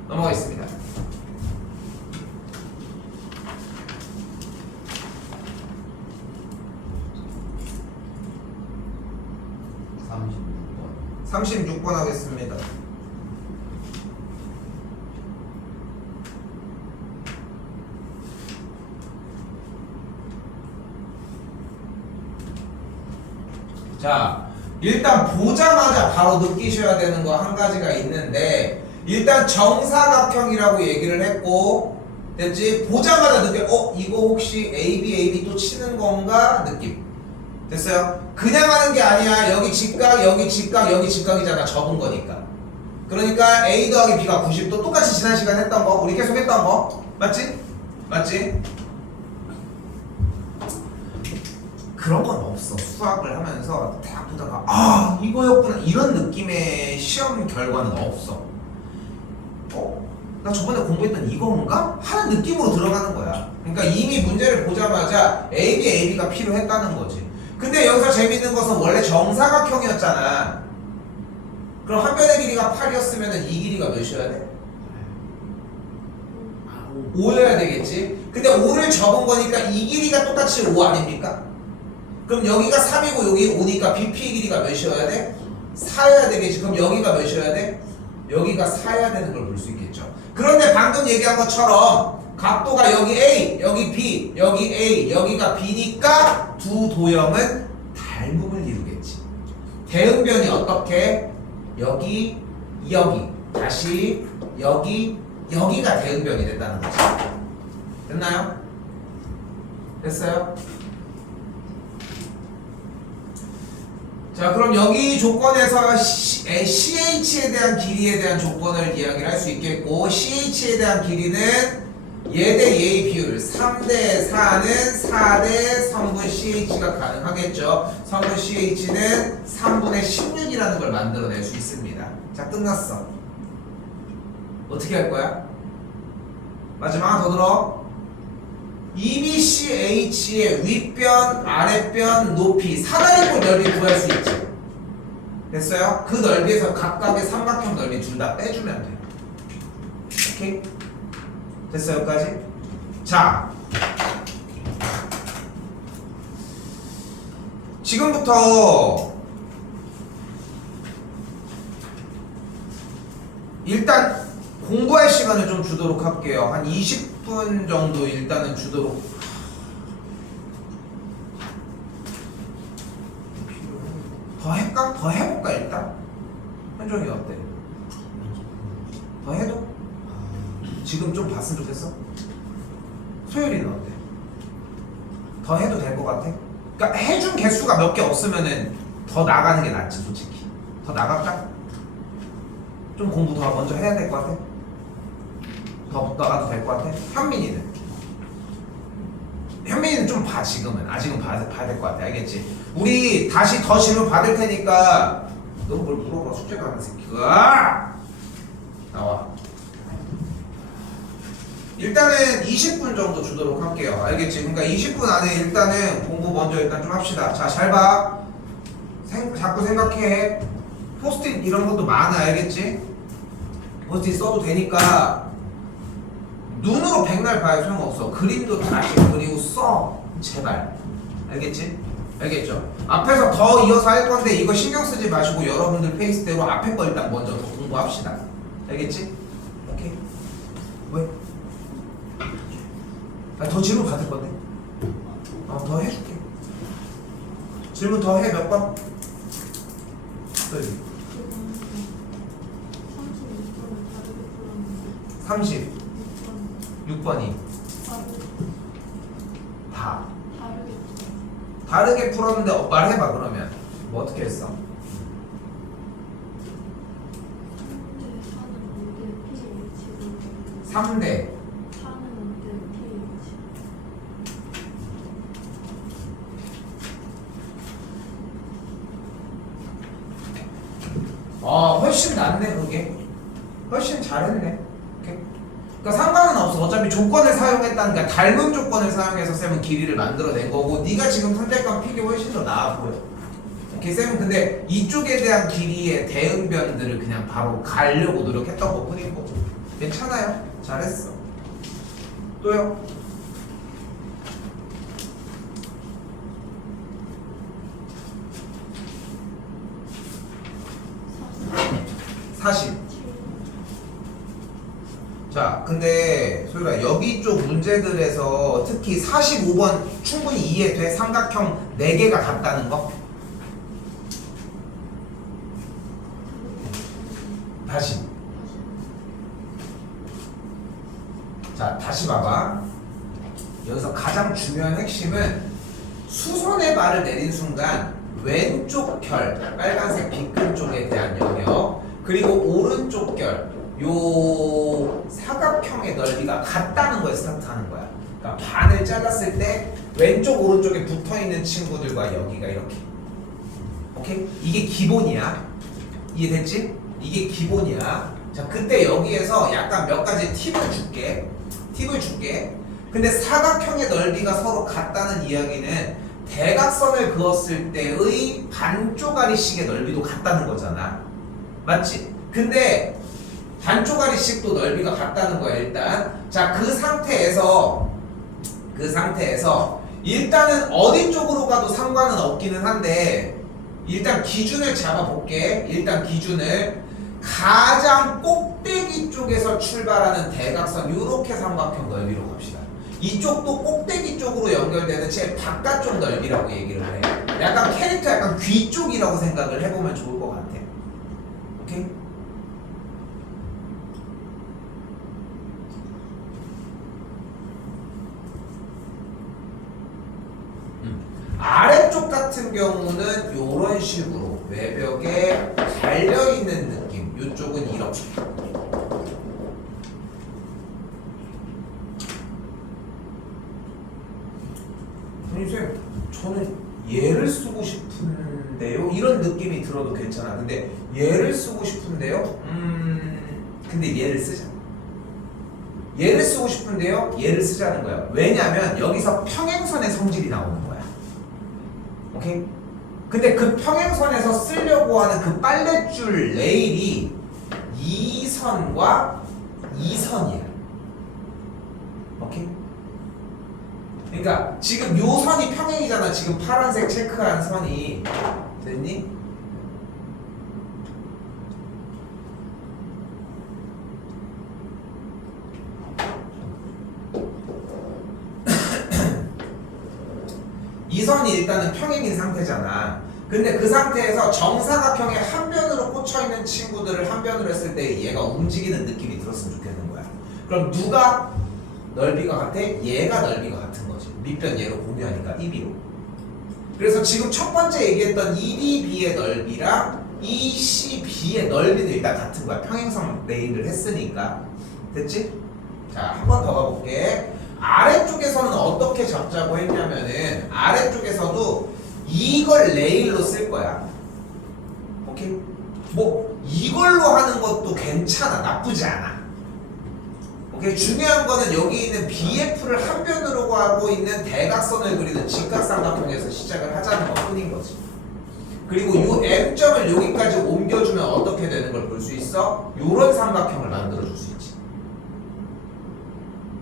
넘어가겠습니다. (36번) 하겠습니다. 자, 일단 보자마자 바로 느끼셔야 되는 거 한 가지가 있는데, 일단 정사각형이라고 얘기를 했고, 됐지? 보자마자 느껴, 이거 혹시 AB 또 치는 건가? 느낌. 됐어요? 그냥 하는 게 아니야. 여기 직각, 여기 직각, 여기 직각이잖아. 접은 거니까. 그러니까 A 더하기 B가 90도 똑같이 지난 시간에 했던 거 우리 계속 했던 거 맞지? 맞지? 그런 건 없어. 수학을 하면서 대학 보다가 아 이거였구나 이런 느낌의 시험 결과는 없어. 나 저번에 공부했던 이건가? 하는 느낌으로 들어가는 거야. 그러니까 이미 문제를 보자마자 AB가 필요했다는 거지. 근데 여기서 재밌는 것은 원래 정사각형이었잖아. 그럼 한 변의 길이가 8이었으면 이 길이가 몇이어야 돼? 5여야 되겠지? 근데 5를 적은 거니까 이 길이가 똑같이 5 아닙니까? 그럼 여기가 3이고 여기 5니까 BP의 길이가 몇이어야 돼? 4여야 되겠지? 그럼 여기가 몇이어야 돼? 여기가 4여야 되는 걸 볼 수 있겠죠. 그런데 방금 얘기한 것처럼 각도가 여기 A, 여기 B, 여기 A, 여기가 B니까 두 도형은 닮음을 이루겠지. 대응변이 어떻게? 여기, 다시 여기가 대응변이 됐다는 거지. 됐나요? 됐어요? 자, 그럼 여기 조건에서 CH에 대한 길이에 대한 조건을 이야기를 할 수 있겠고, CH에 대한 길이는 얘 대 얘의 비율 3대 4는 4대 성분 CH가 가능하겠죠. 성분 CH는 3분의 16이라는 걸 만들어낼 수 있습니다. 자, 끝났어. 어떻게 할 거야? 마지막 하나 더 들어. EBCH의 윗변, 아랫변, 높이, 사다리꼴 넓이 구할 수 있지. 됐어요? 그 넓이에서 각각의 삼각형 넓이 둘 다 빼주면 돼. 오케이? 됐어요? 여기까지? 자, 지금부터 일단 공부할 시간을 좀 주도록 할게요. 한 20분 정도 일단은 주도록. 더 할까? 더 해볼까 일단? 현종이 어때? 더 해도? 지금 좀 봤으면 좋겠어? 소율이는 어때? 더 해도 될 것 같아? 그러니까 해준 개수가 몇 개 없으면은 더 나가는 게 낫지 솔직히. 더 나갈까? 좀 공부 더 먼저 해야 될 것 같아? 더 나가도 될 것 같아? 현민이는 좀 봐 지금은. 아직은 봐야 될 것 같아. 알겠지? 우리 다시 더 질문 받을 테니까 너 뭘 물어봐. 숙제도 안 하는 새끼가 나와. 일단은 20분 정도 주도록 할게요. 알겠지? 그러니까 20분 안에 일단은 공부 먼저 일단 좀 합시다. 자, 잘 봐. 자꾸 생각해. 포스트잇 이런 것도 많아. 알겠지? 포스트잇 써도 되니까 눈으로 백날 봐야 소용없어. 그림도 다시 그리고 써. 제발. 알겠지? 알겠죠? 앞에서 더 이어서 할 건데 이거 신경 쓰지 마시고 여러분들 페이스대로 앞에 거 일단 먼저 더 공부합시다. 알겠지? 오케이. 왜? 더 질문 받을 건데. 더 해줄게. 질문 더 해. 몇 번? 36번이 다 다르게 풀었는데 말해봐. 그러면 뭐 어떻게 했어? 삼 대 훨씬 낫네. 그게 훨씬 잘했네. 오케이. 그러니까 상관은 없어. 어차피 조건을 사용했다니까 닮은 조건을 사용해서 쌤은 길이를 만들어낸 거고 네가 지금 선택한 픽이 훨씬 더 나아 보여. 오케이. 쌤은 근데 이쪽에 대한 길이의 대응변들을 그냥 바로 가려고 노력했던 것 뿐인 거고. 괜찮아요. 잘했어. 또요? 자, 근데 소율아 여기 쪽 문제들에서 특히 45번 충분히 이해돼? 삼각형 4개가 같다는 거? 다시. 자, 다시 봐봐. 여기서 가장 중요한 핵심은 수선의 발을 내린 순간 왼쪽 결, 빨간색 빗근 쪽에 대한 영역, 그리고 오른쪽 결, 요 사각형의 넓이가 같다는 거에 스타트하는 거야. 그러니까 반을 잘랐을 때 왼쪽 오른쪽에 붙어있는 친구들과 여기가 이렇게. 오케이? 이게 기본이야. 이해됐지? 이게 기본이야. 자, 그때 여기에서 약간 몇 가지 팁을 줄게. 근데 사각형의 넓이가 서로 같다는 이야기는 대각선을 그었을 때의 반쪽아리씩의 넓이도 같다는 거잖아. 맞지? 근데 반쪽아리씩도 넓이가 같다는 거야, 일단. 자, 그 상태에서 일단은 어디 쪽으로 가도 상관은 없기는 한데 일단 기준을 잡아볼게. 일단 기준을 가장 꼭대기 쪽에서 출발하는 대각선 요렇게 삼각형 넓이로 갑시다. 이쪽도 꼭대기 쪽으로 연결되는 제일 바깥쪽 넓이라고 얘기를 해. 약간 캐릭터 약간 귀 쪽이라고 생각을 해보면 좋을 것 같아. 오케이? 아래쪽 같은 경우는 이런 식으로 외벽에 달려있는 느낌. 이쪽은 이렇게. 선생님, 저는 얘를 쓰고 싶은데요? 이런 느낌이 들어도 괜찮아. 근데 얘를 쓰고 싶은데요? 근데 얘를 쓰자. 얘를 쓰고 싶은데요? 얘를 쓰자는 거야. 왜냐면 여기서 평행선의 성질이 나오는 거야. 오케이? 근데 그 평행선에서 쓰려고 하는 그 빨랫줄 레일이 2선과 2선이야. 오케이? 그러니까 지금 요 선이 평행이잖아. 지금 파란색 체크한 선이. 됐니? 이 선이 일단은 평행인 상태잖아. 근데 그 상태에서 정사각형의 한 변으로 꽂혀있는 친구들을 한 변으로 했을 때 얘가 움직이는 느낌이 들었으면 좋겠는 거야. 그럼 누가 넓이가 같아? 얘가 넓이가 같은 거지. 밑변 얘로 공유하니까 2B로. 그래서 지금 첫 번째 얘기했던 2DB의 넓이랑 2CB의 넓이는 일단 같은 거야. 평행선 레일을 했으니까. 됐지? 자, 한 번 더 가볼게. 아래쪽에서는 어떻게 잡자고 했냐면은 아래쪽에서도 이걸 레일로 쓸 거야. 오케이? 뭐 이걸로 하는 것도 괜찮아. 나쁘지 않아. 오케이? 중요한 거는 여기 있는 BF를 한 변으로 하고 있는 대각선을 그리는 직각삼각형에서 시작을 하자는 것 뿐인 거지. 그리고 이 M점을 여기까지 옮겨주면 어떻게 되는 걸 볼 수 있어? 요런 삼각형을 만들어줄 수 있지.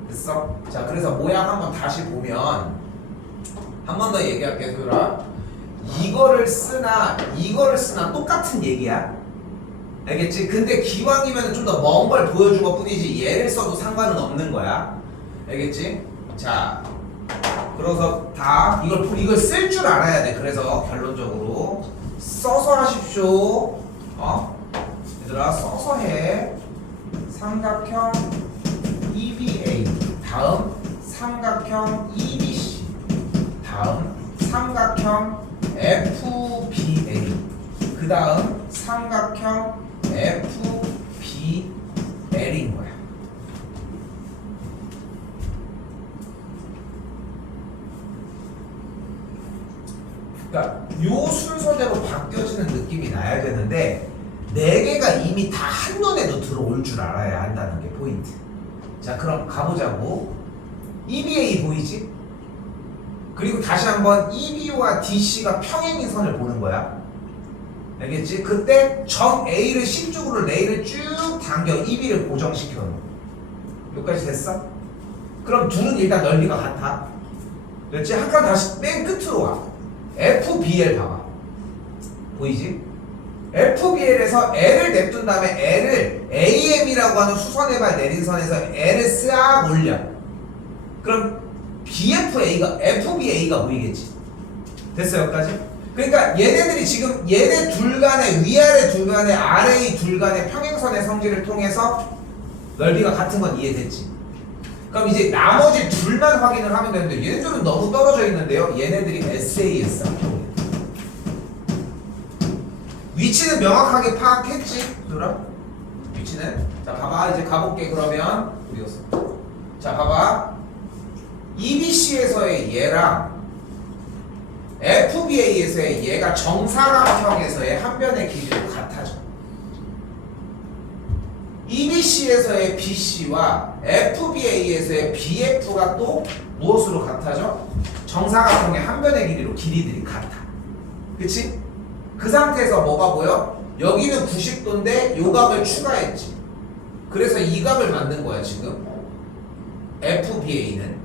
됐어? 자, 그래서 모양 한번 다시 보면 한 번 더 얘기할게, 소율아. 이거를 쓰나 똑같은 얘기야. 알겠지? 근데 기왕이면 좀 더 먼 걸 보여준 것 뿐이지 얘를 써도 상관은 없는 거야. 알겠지? 자, 그래서 다 이걸 쓸 줄 알아야 돼. 그래서 결론적으로 써서 하십시오. 얘들아, 써서 해. 삼각형 EBA, 다음 삼각형 EBC, 다음 삼각형 FBA, 그 다음 삼각형 FBL인 거야. 그러니까 요 순서대로 바뀌어지는 느낌이 나야 되는데 4개가 이미 다 한눈에도 들어올 줄 알아야 한다는 게 포인트. 자, 그럼 가보자고. EBA 보이지? 그리고 다시 한번 EB와 DC가 평행인 선을 보는 거야. 알겠지? 그때 점 A를 C쪽으로 레일을 쭉 당겨 EB를 고정시켜 놓고. 여기까지 됐어? 그럼 둘은 일단 넓이가 같아. 그렇지? 한 칸 다시 맨 끝으로 와. FBL 봐봐. 보이지? FBL에서 L을 냅둔 다음에 L을 AM이라고 하는 수선의 발 내린 선에서 L을 싹 올려. 그럼 FBA가 보이겠지. 됐어, 여기까지? 그러니까 얘네들이 지금 얘네 둘 간의 위아래 둘 간의 아래 둘 간의 평행선의 성질을 통해서 넓이가 같은 건 이해됐지? 그럼 이제 나머지 둘만 확인을 하면 되는데 얘네들은 너무 떨어져 있는데요. 얘네들이 SAS야. 위치는 명확하게 파악했지? 그려라? 위치는? 자 봐봐 이제 가볼게 그러면 어디였어? 자 봐봐 EBC에서의 얘랑 FBA에서의 얘가 정사각형에서의 한 변의 길이로 같아져. EBC에서의 BC와 FBA에서의 BF가 또 무엇으로 같아져? 정사각형의 한 변의 길이로 길이들이 같아. 그치? 그 상태에서 뭐가 보여? 여기는 90도인데 요 값을 추가했지. 그래서 이 값을 만든 거야 지금. FBA는.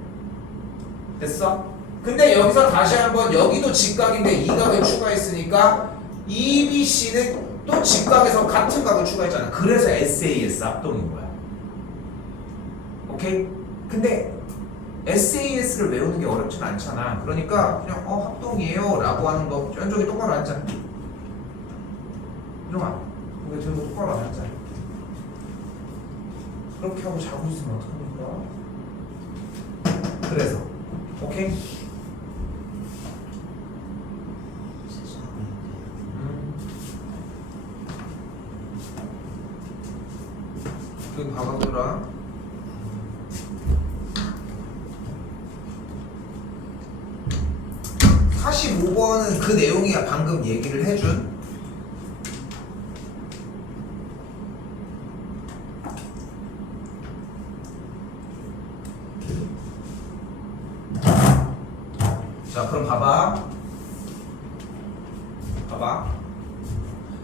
됐어? 근데 여기서 다시 한번 여기도 직각인데 이 값을 추가했으니까 EBC는 또 직각에서 같은 값을 추가했잖아. 그래서 SAS 합동인 거야. 오케이? 근데 SAS를 외우는 게 어렵진 않잖아. 그러니까 그냥 합동이에요 라고 하는 거 저기 똑바로 앉자. 이놈아 왜 들고 똑바로 안 앉아. 그렇게 하고 자고 있으면 어떡합니까? 그래서 오케이? 여기 봐봐더라. (45번은) 그 내용이야. 방금 얘기를 해준. 자 그럼 봐봐.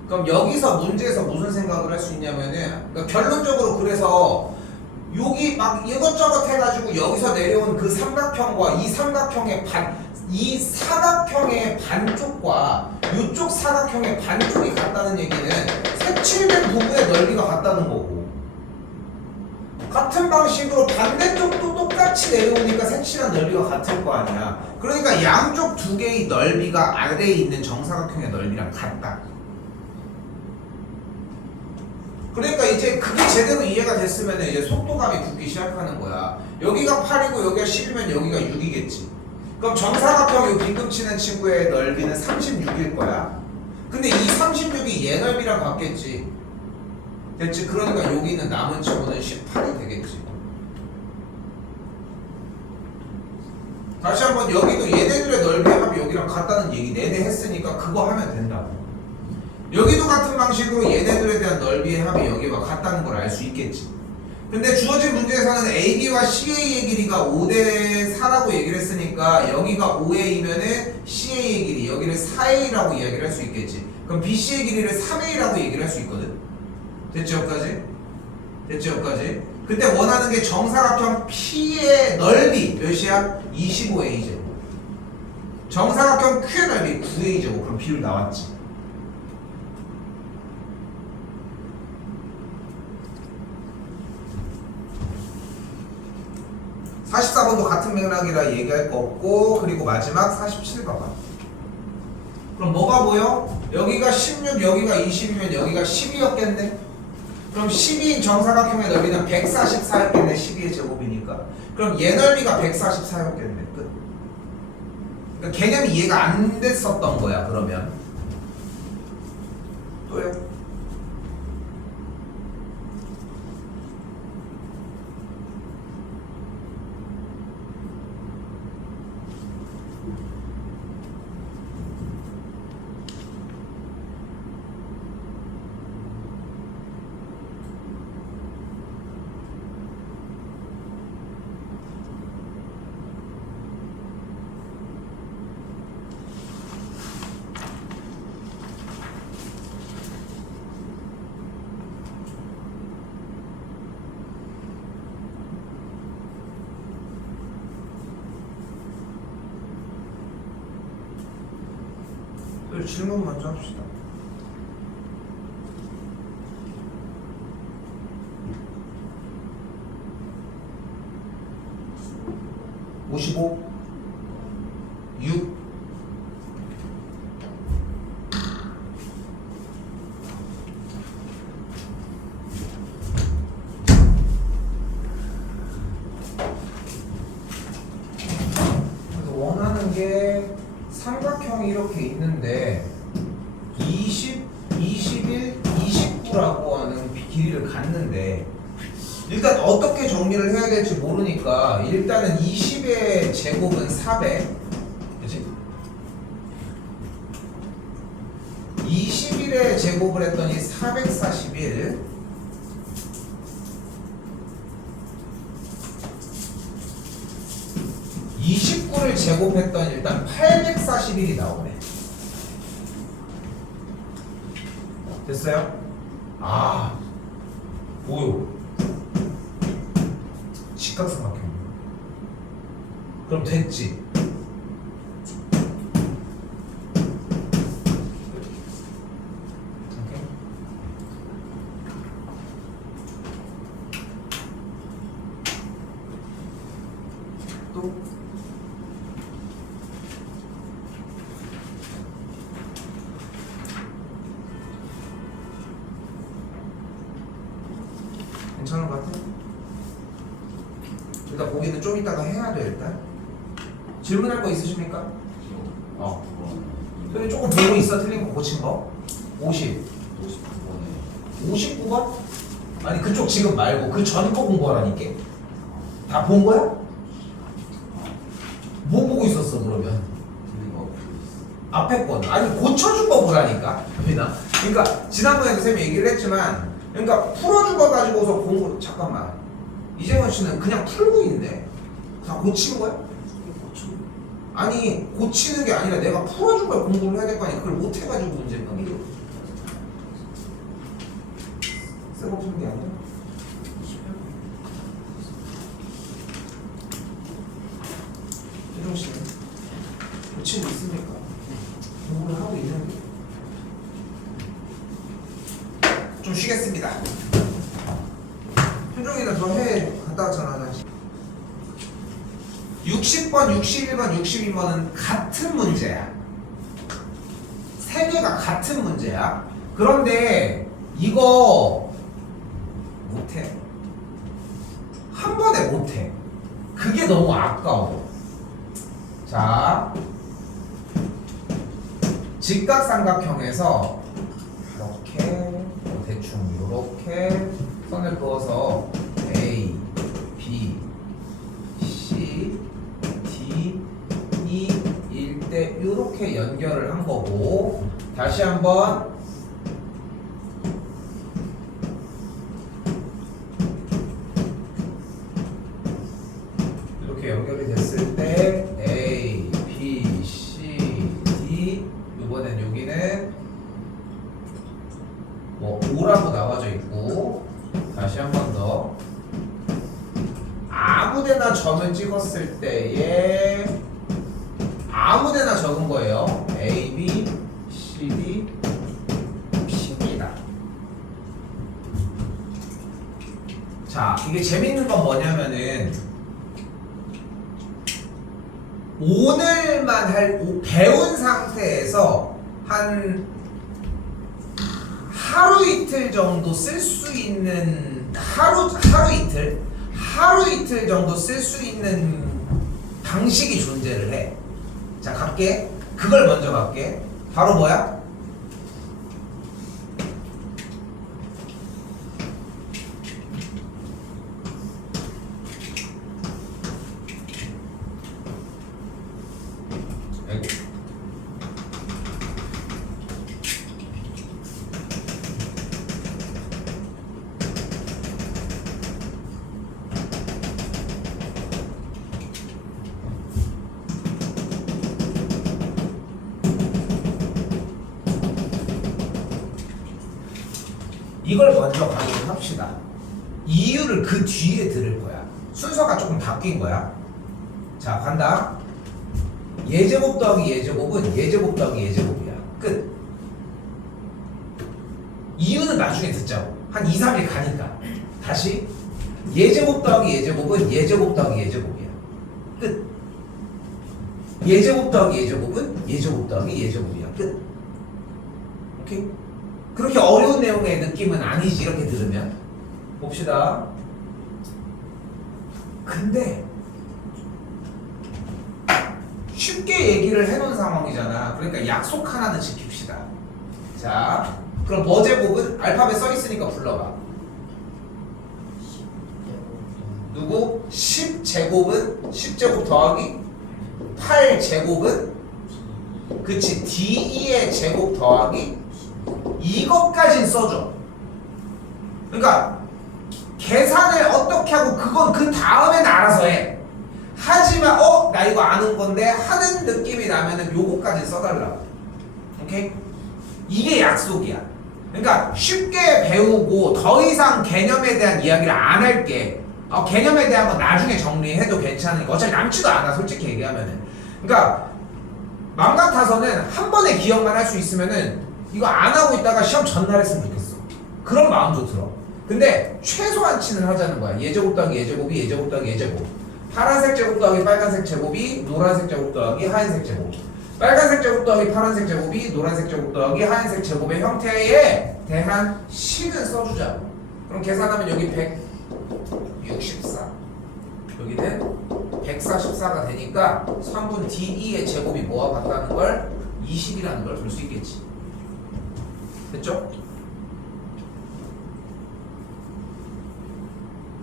그럼 여기서 문제에서 무슨 생각을 할 수 있냐면은 그러니까 결론적으로 그래서 여기 막 이것저것 해가지고 여기서 내려온 그 삼각형과 이 사각형의 반쪽과 이쪽 사각형의 반쪽이 같다는 얘기는 색칠된 부분의 넓이가 같다는 거고, 같은 방식으로 반대쪽도 똑같이 내려오니까 색칠한 넓이가 같을 거 아니야. 그러니까 양쪽 두 개의 넓이가 아래에 있는 정사각형의 넓이랑 같다. 그러니까 이제 그게 제대로 이해가 됐으면 이제 속도감이 붙기 시작하는 거야. 여기가 8이고 여기가 10이면 여기가 6이겠지. 그럼 정사각형 이 빈금 치는 친구의 넓이는 36일 거야. 근데 이 36이 얘 넓이랑 같겠지. 됐지? 그러니까 여기 있는 남은 친구는 18이 되겠지. 다시 한번 여기도 얘네들의 넓이의 합이 여기랑 같다는 얘기 내내 했으니까 그거 하면 된다고. 여기도 같은 방식으로 얘네들에 대한 넓이의 합이 여기와 같다는 걸 알 수 있겠지. 근데 주어진 문제에서는 AB와 CA의 길이가 5대 4라고 얘기를 했으니까 여기가 5A면은 CA의 길이 여기를 4A라고 이야기를 할 수 있겠지. 그럼 BC의 길이를 3A라고 얘기를 할 수 있거든. 됐죠 여기까지? 됐죠 여기까지? 근데 원하는 게 정사각형 P의 넓이 몇이야? 25A제곱. 정사각형 Q의 넓이 9A제곱. 그럼 비율 나왔지. 44번도 같은 맥락이라 얘기할 거 없고, 그리고 마지막 47 봐봐. 그럼 뭐가 보여? 여기가 16, 여기가 20이면 여기가 12였겠네? 그럼 12인 정사각형의 넓이는 144였겠네, 12의 제곱이니까. 그럼 얘 넓이가 144였겠네, 끝. 그러니까 개념이 이해가 안 됐었던 거야, 그러면. 또요? 질문 먼저 합시다. (55) 6 그래서 원하는 게 삼각형이 이렇게 있는데 20, 21, 29라고 길이를 갖는데 일단 어떻게 정리를 해야 될지 모르니까 일단은 20의 제곱은 400 그치? 21의 제곱을 했더니 441 29를 제곱했더니 일단 841이 나오네. 됐어요? 아, 뭐요? 직각삼각형. 그럼 됐지? 오케이. 또 괜찮은 것 같아? 일단 보기는 좀 이따가 해야 돼. 일단 질문할 거 있으십니까? 근데 조금 보고 있어. 틀린 거 고친 거 59번? 아니 그쪽 지금 말고 그 전 거 공부하라니까. 다 본 거야? 뭐 보고 있었어 그러면? 앞에 건 아니 고쳐준 거 보라니까. 그러니까 지난번에도 쌤이 얘기를 했지만 그러니까 풀어준 거 가지고서 공부 잠깐만 이재원 씨는 그냥 풀고 있네. 다 고친 거야? 아니 고치는 게 아니라 내가 풀어준 걸 공부를 해야 될 거 아니야. 그걸 못 해가지고 문제인 거야. 쓰고 푸는 게 아니야. 혜종 씨는 고치고 있습니까? 공부를 하고 있는 게. 좀 쉬겠습니다. 효종이는 너 해 갔다 왔잖아. 60번, 61번, 62번은 같은 문제야. 세 개가 같은 문제야. 그런데 이거 못해. 한 번에 못해. 그게 너무 아까워. 자, 직각삼각형에서 이렇게 대충 이렇게 선을 그어서 A, B, C, D, E, 1대 이렇게 연결을 한 거고 다시 한번 이렇게 연결이 됐을 때 A, B, C, D 이번엔 여기는 뭐 5라고 나와져 있고 다시 한 번 더 아무데나 점을 찍었을 때에 아무데나 적은 거예요. A, B, C, D, P입니다. 자, 이게 재밌는 건 뭐냐면은 오늘만 배운 상태에서 한 하루 이틀 정도 쓸 수 있는 하루 이틀 정도 쓸 수 있는 방식이 존재를 해. 자, 갈게. 그걸 먼저 갈게. 바로 뭐야? 이걸 먼저 가지고 합시다. 이유를 그 뒤에 들을 거야. 순서가 조금 바뀐 거야. 자, 간다. 예제곱 더하기 예제곱은 예제곱 더하기 예제곱이야. 끝. 이유는 나중에 듣자고. 한 2, 3일 가니까. 다시. 예제곱 더하기 예제곱은 예제곱 더하기 예제곱이야. 끝. 예제곱 더하기 예제곱은 예제곱 더하기 예제곱이야. 끝. 오케이? 그렇게 어려운 내용의 느낌은 아니지. 이렇게 들으면. 봅시다. 근데 쉽게 얘기를 해놓은 상황이잖아. 그러니까 약속 하나는 지킵시다. 자, 그럼 뭐 제곱은 알파벳 써있으니까 불러봐. 누구? 10제곱은 10제곱 더하기 8제곱은 그치 D2의 제곱 더하기 이것까진 써줘. 그러니까 계산을 어떻게 하고 그건 그 다음엔 알아서 해. 하지만 나 이거 아는 건데 하는 느낌이 나면은 요거까지 써달라. 오케이? 이게 약속이야. 그러니까 쉽게 배우고 더 이상 개념에 대한 이야기를 안 할게. 개념에 대한 건 나중에 정리해도 괜찮으니까 어차피 남지도 않아 솔직히 얘기하면은. 그러니까 맘 같아서는 한 번에 기억만 할 수 있으면은 이거 안 하고 있다가 시험 전날 했으면 좋겠어. 그런 마음도 들어. 근데 최소한치는 하자는 거야. 예제곱 더하기 예제곱이 예제곱 더하기 예제곱. 파란색 제곱 더하기 빨간색 제곱이 노란색 제곱 더하기 하얀색 제곱. 빨간색 제곱 더하기 파란색 제곱이 노란색 제곱 더하기 하얀색 제곱의 형태에 대한 식은 써주자. 그럼 계산하면 여기 164 여기는 144가 되니까 3분 D2의 제곱이 뭐와 같다는 걸 20이라는 걸 볼 수 있겠지. 됐죠?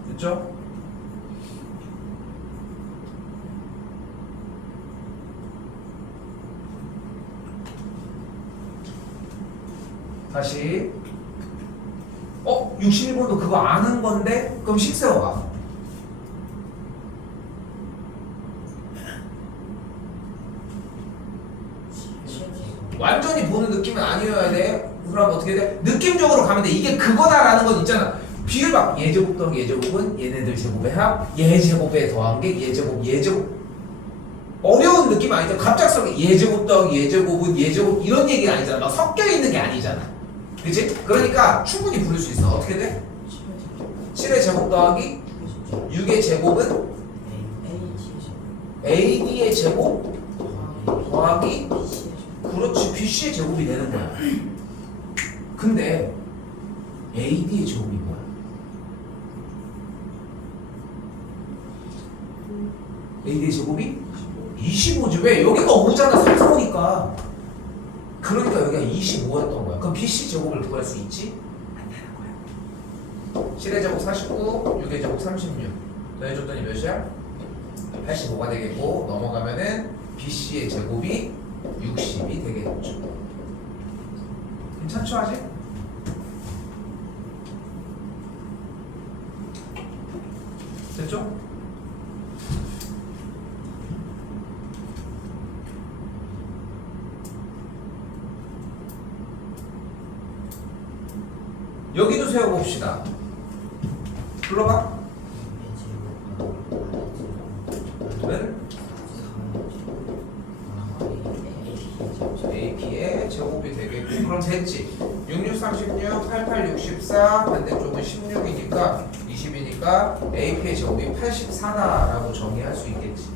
됐죠? 다시 61번도 그거 아는 건데 그럼 식 세워봐. 완전히 보는 느낌은 아니어야 돼. 그럼 어떻게 돼? 느낌적으로 가면 돼. 이게 그거다라는 건 있잖아. 비율 봐. 예제곱 더하기 예제곱은 얘네들 제곱의 합. 예제곱에 더한 게 예제곱. 어려운 느낌 아니죠? 갑작스럽게 예제곱 더하기 예제곱은 예제곱 이런 얘기 아니잖아. 막 섞여 있는 게 아니잖아. 그치? 그러니까 충분히 부를 수 있어. 어떻게 돼? 7의 제곱 더하기 6의 제곱은 AD의 제곱 더하기 그렇지 BC의 제곱이 되는 거야. 근데 AD의 제곱이 뭐야? AD의 제곱이 25지. 왜? 여기가 5잖아. 3, 4, 5니까. 그러니까 여기가 25였던 거야. 그럼 BC 제곱을 구할 수 있지? 안 되는 거야. 7의 제곱 49, 6의 제곱 36 더해줬더니 몇이야? 85가 되겠고 넘어가면은 BC의 제곱이 60이 되겠죠. 괜찮죠 아직? 됐죠? 여기도 세워봅시다. 불러봐. 는 AP의 제곱이 되겠고 그럼 됐지. 66, 36, 88, 64 반대쪽은 16이니까 20이니까 AP의 제곱이 84다라고 정의할 수 있겠지.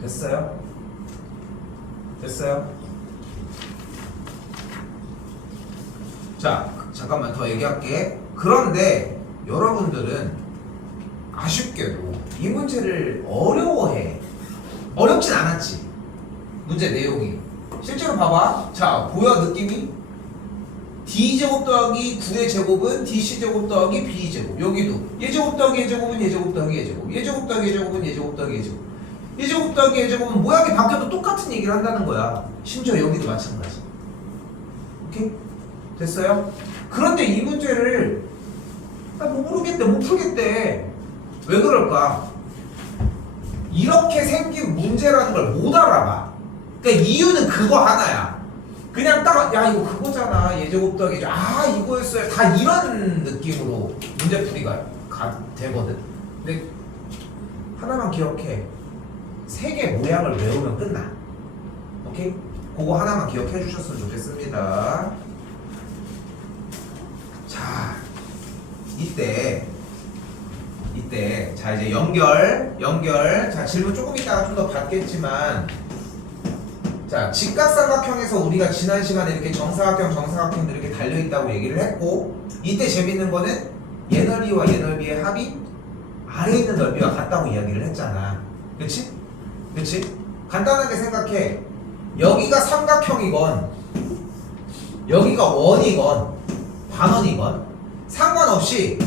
됐어요? 됐어요? 자, 잠깐만 더 얘기할게. 그런데 여러분들은 아쉽게도 이 문제를 어려워해. 어렵진 않았지. 문제 내용이. 실제로 봐봐. 자, 보여 느낌이? D제곱 더하기 9의 제곱은 DC제곱 더하기 B제곱. 여기도 예제곱 더하기 예제곱은 예제곱 더하기 예제곱. 예제곱 더하기 예제곱은 예제곱 더하기 예제곱. 예제곱 더하기 예제곱은 모양이 바뀌어도 똑같은 얘기를 한다는 거야. 심지어 여기도 마찬가지. 오케이? 됐어요? 그런데 이 문제를 못 모르겠대, 못 풀겠대. 왜 그럴까? 이렇게 생긴 문제라는 걸 못 알아봐. 그러니까 이유는 그거 하나야. 그냥 딱 야 이거 그거잖아. 예제곱 더하기 이거였어요. 다 이런 느낌으로 문제풀이가 되거든. 근데 하나만 기억해. 세 개 모양을 외우면 끝나. 오케이? 그거 하나만 기억해 주셨으면 좋겠습니다. 자, 이때 자 이제 연결 자 질문 조금 있다가 좀 더 받겠지만 자 직각삼각형에서 우리가 지난 시간에 이렇게 정사각형들 이렇게 달려있다고 얘기를 했고 이때 재밌는 거는 얘 넓이와 얘 넓이의 합이 아래에 있는 넓이와 같다고 이야기를 했잖아. 그치? 그치? 간단하게 생각해. 여기가 삼각형이건 여기가 원이건 반원이건 상관없이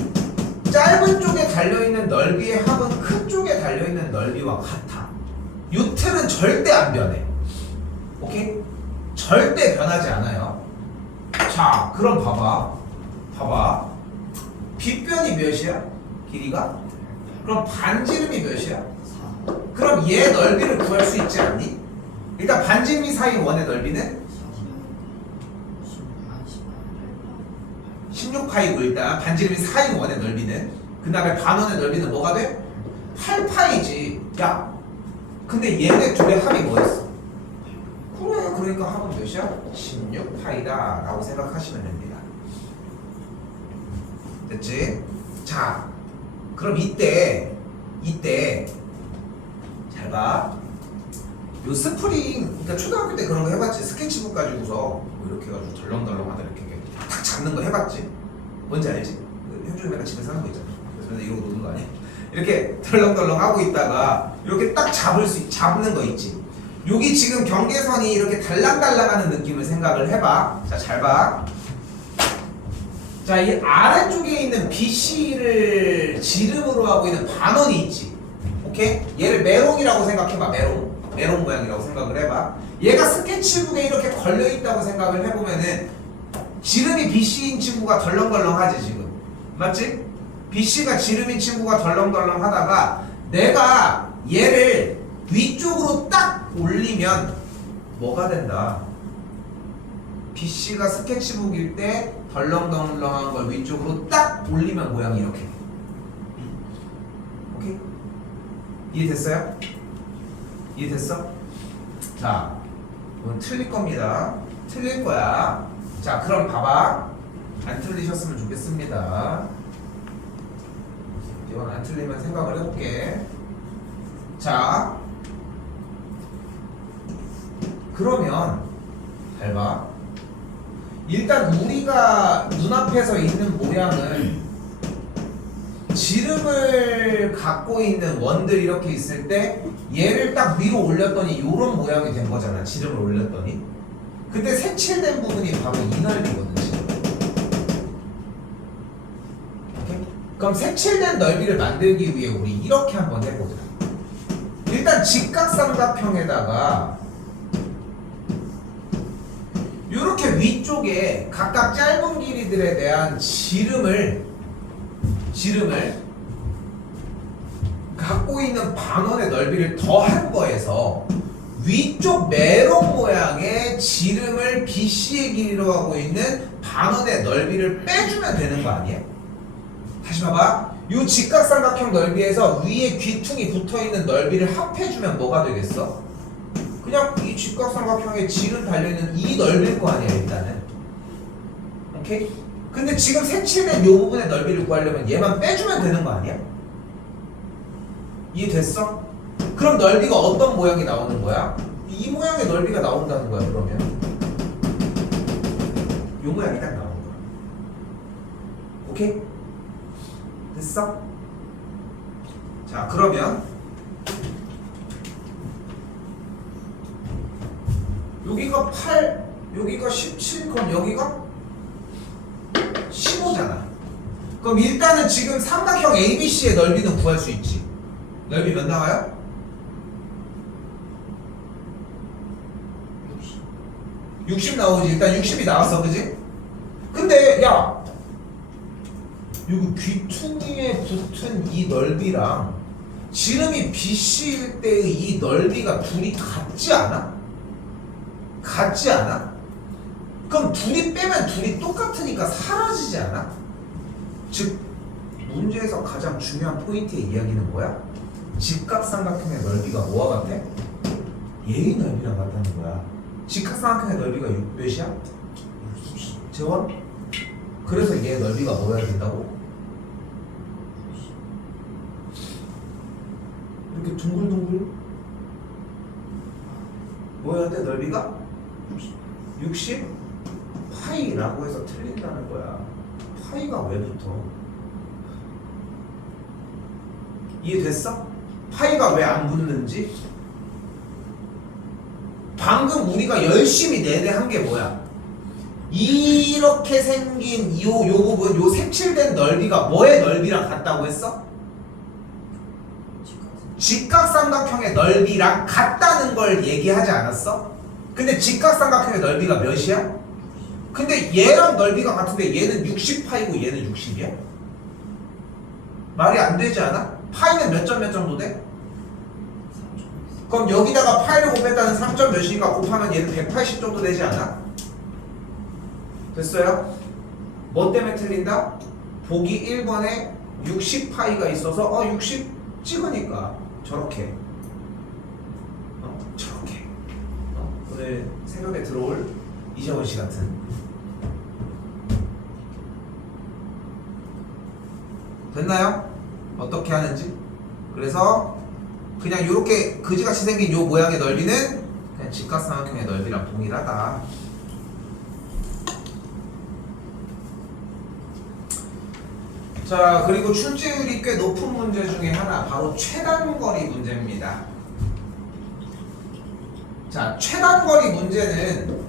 짧은 쪽에 달려있는 넓이의 합은 큰 쪽에 달려있는 넓이와 같아. 요 틀은 절대 안 변해. 오케이? 절대 변하지 않아요. 자, 그럼 봐봐. 빗변이 몇이야? 길이가? 그럼 반지름이 몇이야? 그럼 얘 넓이를 구할 수 있지 않니? 일단 반지름이 사이인 원의 넓이는 16파이고 일단 반지름이 사이인 원의 넓이는 그 다음에 반원의 넓이는 뭐가 돼? 8파이지. 야, 근데 얘네 둘의 합이 뭐였어? 그래, 그러니까 합은 몇이야? 16파이다 라고 생각하시면 됩니다. 됐지? 자, 그럼 이때 잘 봐. 요 스프링, 그러니까 초등학교 때 그런 거 해봤지? 스케치북 가지고서 뭐 이렇게 해가지고 덜렁덜렁하다 이렇게 탁 잡는 거 해봤지? 뭔지 알지? 현중이 맨날 집에서 하는 거 있잖아. 그래서 맨날 이러고 노는 거 아니야? 이렇게 덜렁덜렁 하고 있다가 이렇게 딱 잡는 거 있지? 여기 지금 경계선이 이렇게 달랑달랑하는 느낌을 생각을 해봐. 자, 잘 봐. 자, 이 아래쪽에 있는 BC를 지름으로 하고 있는 반원이 있지. 오케이? 얘를 메롱이라고 생각해봐. 메롱 모양이라고 생각을 해봐. 얘가 스케치북에 이렇게 걸려있다고 생각을 해보면은 지름이 BC인 친구가 덜렁덜렁하지 지금. 맞지? BC가 지름인 친구가 덜렁덜렁 하다가 내가 얘를 위쪽으로 딱 올리면 뭐가 된다? BC가 스케치북일 때 덜렁덜렁한 걸 위쪽으로 딱 올리면 모양이 이렇게. 오케이? 이해됐어요? 이해됐어? 자, 이건 틀릴 겁니다. 틀릴 거야. 자, 그럼 봐봐. 안 틀리셨으면 좋겠습니다. 이건 안 틀리면 생각을 해볼게. 자, 그러면 잘 봐. 일단 우리가 눈앞에서 있는 모양은 지름을 갖고 있는 원들이 이렇게 있을 때 얘를 딱 위로 올렸더니 이런 모양이 된 거잖아. 지름을 올렸더니. 근데 색칠된 부분이 바로 이 넓이거든 지금. 오케이? 그럼 색칠된 넓이를 만들기 위해 우리 이렇게 한번 해보자. 일단 직각삼각형에다가 이렇게 위쪽에 각각 짧은 길이들에 대한 지름을 갖고 있는 반원의 넓이를 더한 거에서 위쪽 메롱 모양의 지름을 BC의 길이로 하고 있는 반원의 넓이를 빼주면 되는 거 아니에요? 다시 봐봐. 이 직각삼각형 넓이에서 위에 귀퉁이 붙어있는 넓이를 합해주면 뭐가 되겠어? 그냥 이 직각삼각형에 지름 달려있는 이 넓이일 거 아니야 일단은. 오케이? 근데 지금 색칠된 이 부분의 넓이를 구하려면 얘만 빼주면 되는 거 아니야? 이해됐어? 그럼 넓이가 어떤 모양이 나오는 거야? 이 모양의 넓이가 나온다는 거야 그러면. 이 모양이 딱 나오는 거야. 오케이? 됐어? 자, 그러면 여기가 8, 여기가 17, 그럼 여기가 15잖아. 그럼 일단은 지금 삼각형 ABC의 넓이는 구할 수 있지. 넓이 몇 나와요? 60 나오지. 일단 60이 나왔어, 그지? 근데 야, 여기 귀퉁이에 붙은 이 넓이랑 지름이 BC일 때의 이 넓이가 둘이 같지 않아? 같지 않아? 그럼 둘이 빼면 둘이 똑같으니까 사라지지 않아? 즉 문제에서 가장 중요한 포인트의 이야기는 뭐야? 직각삼각형의 넓이가 뭐와 같아? 얘의 넓이랑 같다는 거야. 직각삼각형의 넓이가 몇이야? 재원? 그래서 얘의 넓이가 뭐여야 된다고? 이렇게 둥글둥글 뭐여야 돼? 넓이가? 60? 파이라고 해서 틀린다는 거야. 파이가 왜 붙어? 이해됐어? 파이가 왜 안 붙는지? 방금 우리가 열심히 내내 한 게 뭐야? 이렇게 생긴 요 부분, 요 색칠된 넓이가 뭐의 넓이랑 같다고 했어? 직각삼각형의 넓이랑 같다는 걸 얘기하지 않았어? 근데 직각삼각형의 넓이가 몇이야? 근데 얘랑 넓이가 같은데 얘는 60파이고 얘는 60이야? 말이 안 되지 않아? 파이는 몇 점 몇 정도 돼? 그럼 여기다가 파이를 곱했다는 3점 몇이니까 곱하면 얘는 180 정도 되지 않아? 됐어요? 뭐 때문에 틀린다? 보기 1번에 60파이가 있어서 60 찍으니까 저렇게 저렇게 오늘 새벽에 들어올 이재원 씨 같은 됐나요? 어떻게 하는지? 그래서 그냥 이렇게 그지같이 생긴 요 모양의 넓이는 그냥 직각삼각형의 넓이랑 동일하다. 자, 그리고 출제율이 꽤 높은 문제 중에 하나 바로 최단거리 문제입니다. 자, 최단거리 문제는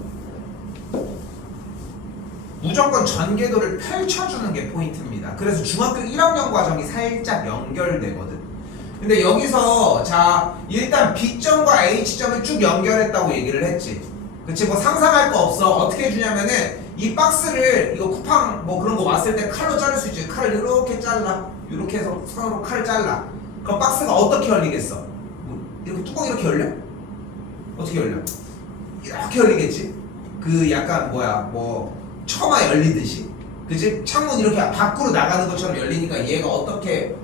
무조건 전개도를 펼쳐주는 게 포인트입니다. 그래서 중학교 1학년 과정이 살짝 연결되거든. 근데 여기서 자 일단 B점과 H점을 쭉 연결했다고 얘기를 했지. 그치? 뭐 상상할 거 없어. 어떻게 해주냐면은 이 박스를 이거 쿠팡 뭐 그런 거 왔을 때 칼로 자를 수 있지. 칼을 이렇게 잘라. 이렇게 해서 선으로 칼을 잘라. 그럼 박스가 어떻게 열리겠어? 뭐 이렇게 뚜껑 이렇게 열려? 어떻게 열려? 이렇게 열리겠지? 그 약간 뭐 처마 열리듯이. 그치? 창문 이렇게 밖으로 나가는 것처럼 열리니까 얘가 어떻게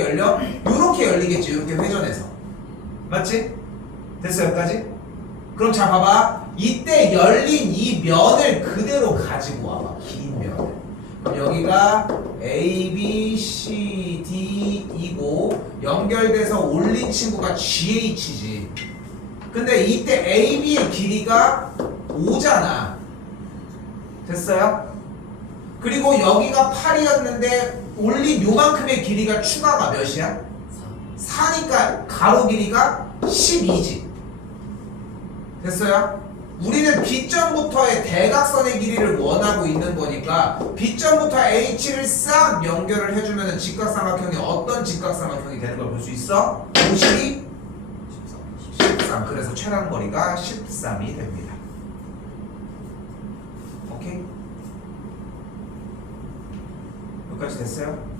열려? 요렇게 열리겠지. 요렇게 회전해서. 맞지? 됐어 여기까지? 그럼 자 봐봐. 이때 열린 이 면을 그대로 가지고 와봐. 긴 면을. 그럼 여기가 A, B, C, D 이고 연결돼서 올린 친구가 GH지. 근데 이때 A, B의 길이가 5잖아. 됐어요? 그리고 여기가 8이었는데 올린 요만큼의 길이가 추가가 몇이야? 4니까 가로 길이가 12지. 됐어요? 우리는 B점부터의 대각선의 길이를 원하고 있는 거니까 B점부터 H를 싹 연결을 해주면 직각삼각형이 어떤 직각삼각형이 되는 걸 볼 수 있어? 52? 13. 그래서 최단거리가 13이 됩니다. 오케이? 여기까지 됐어요?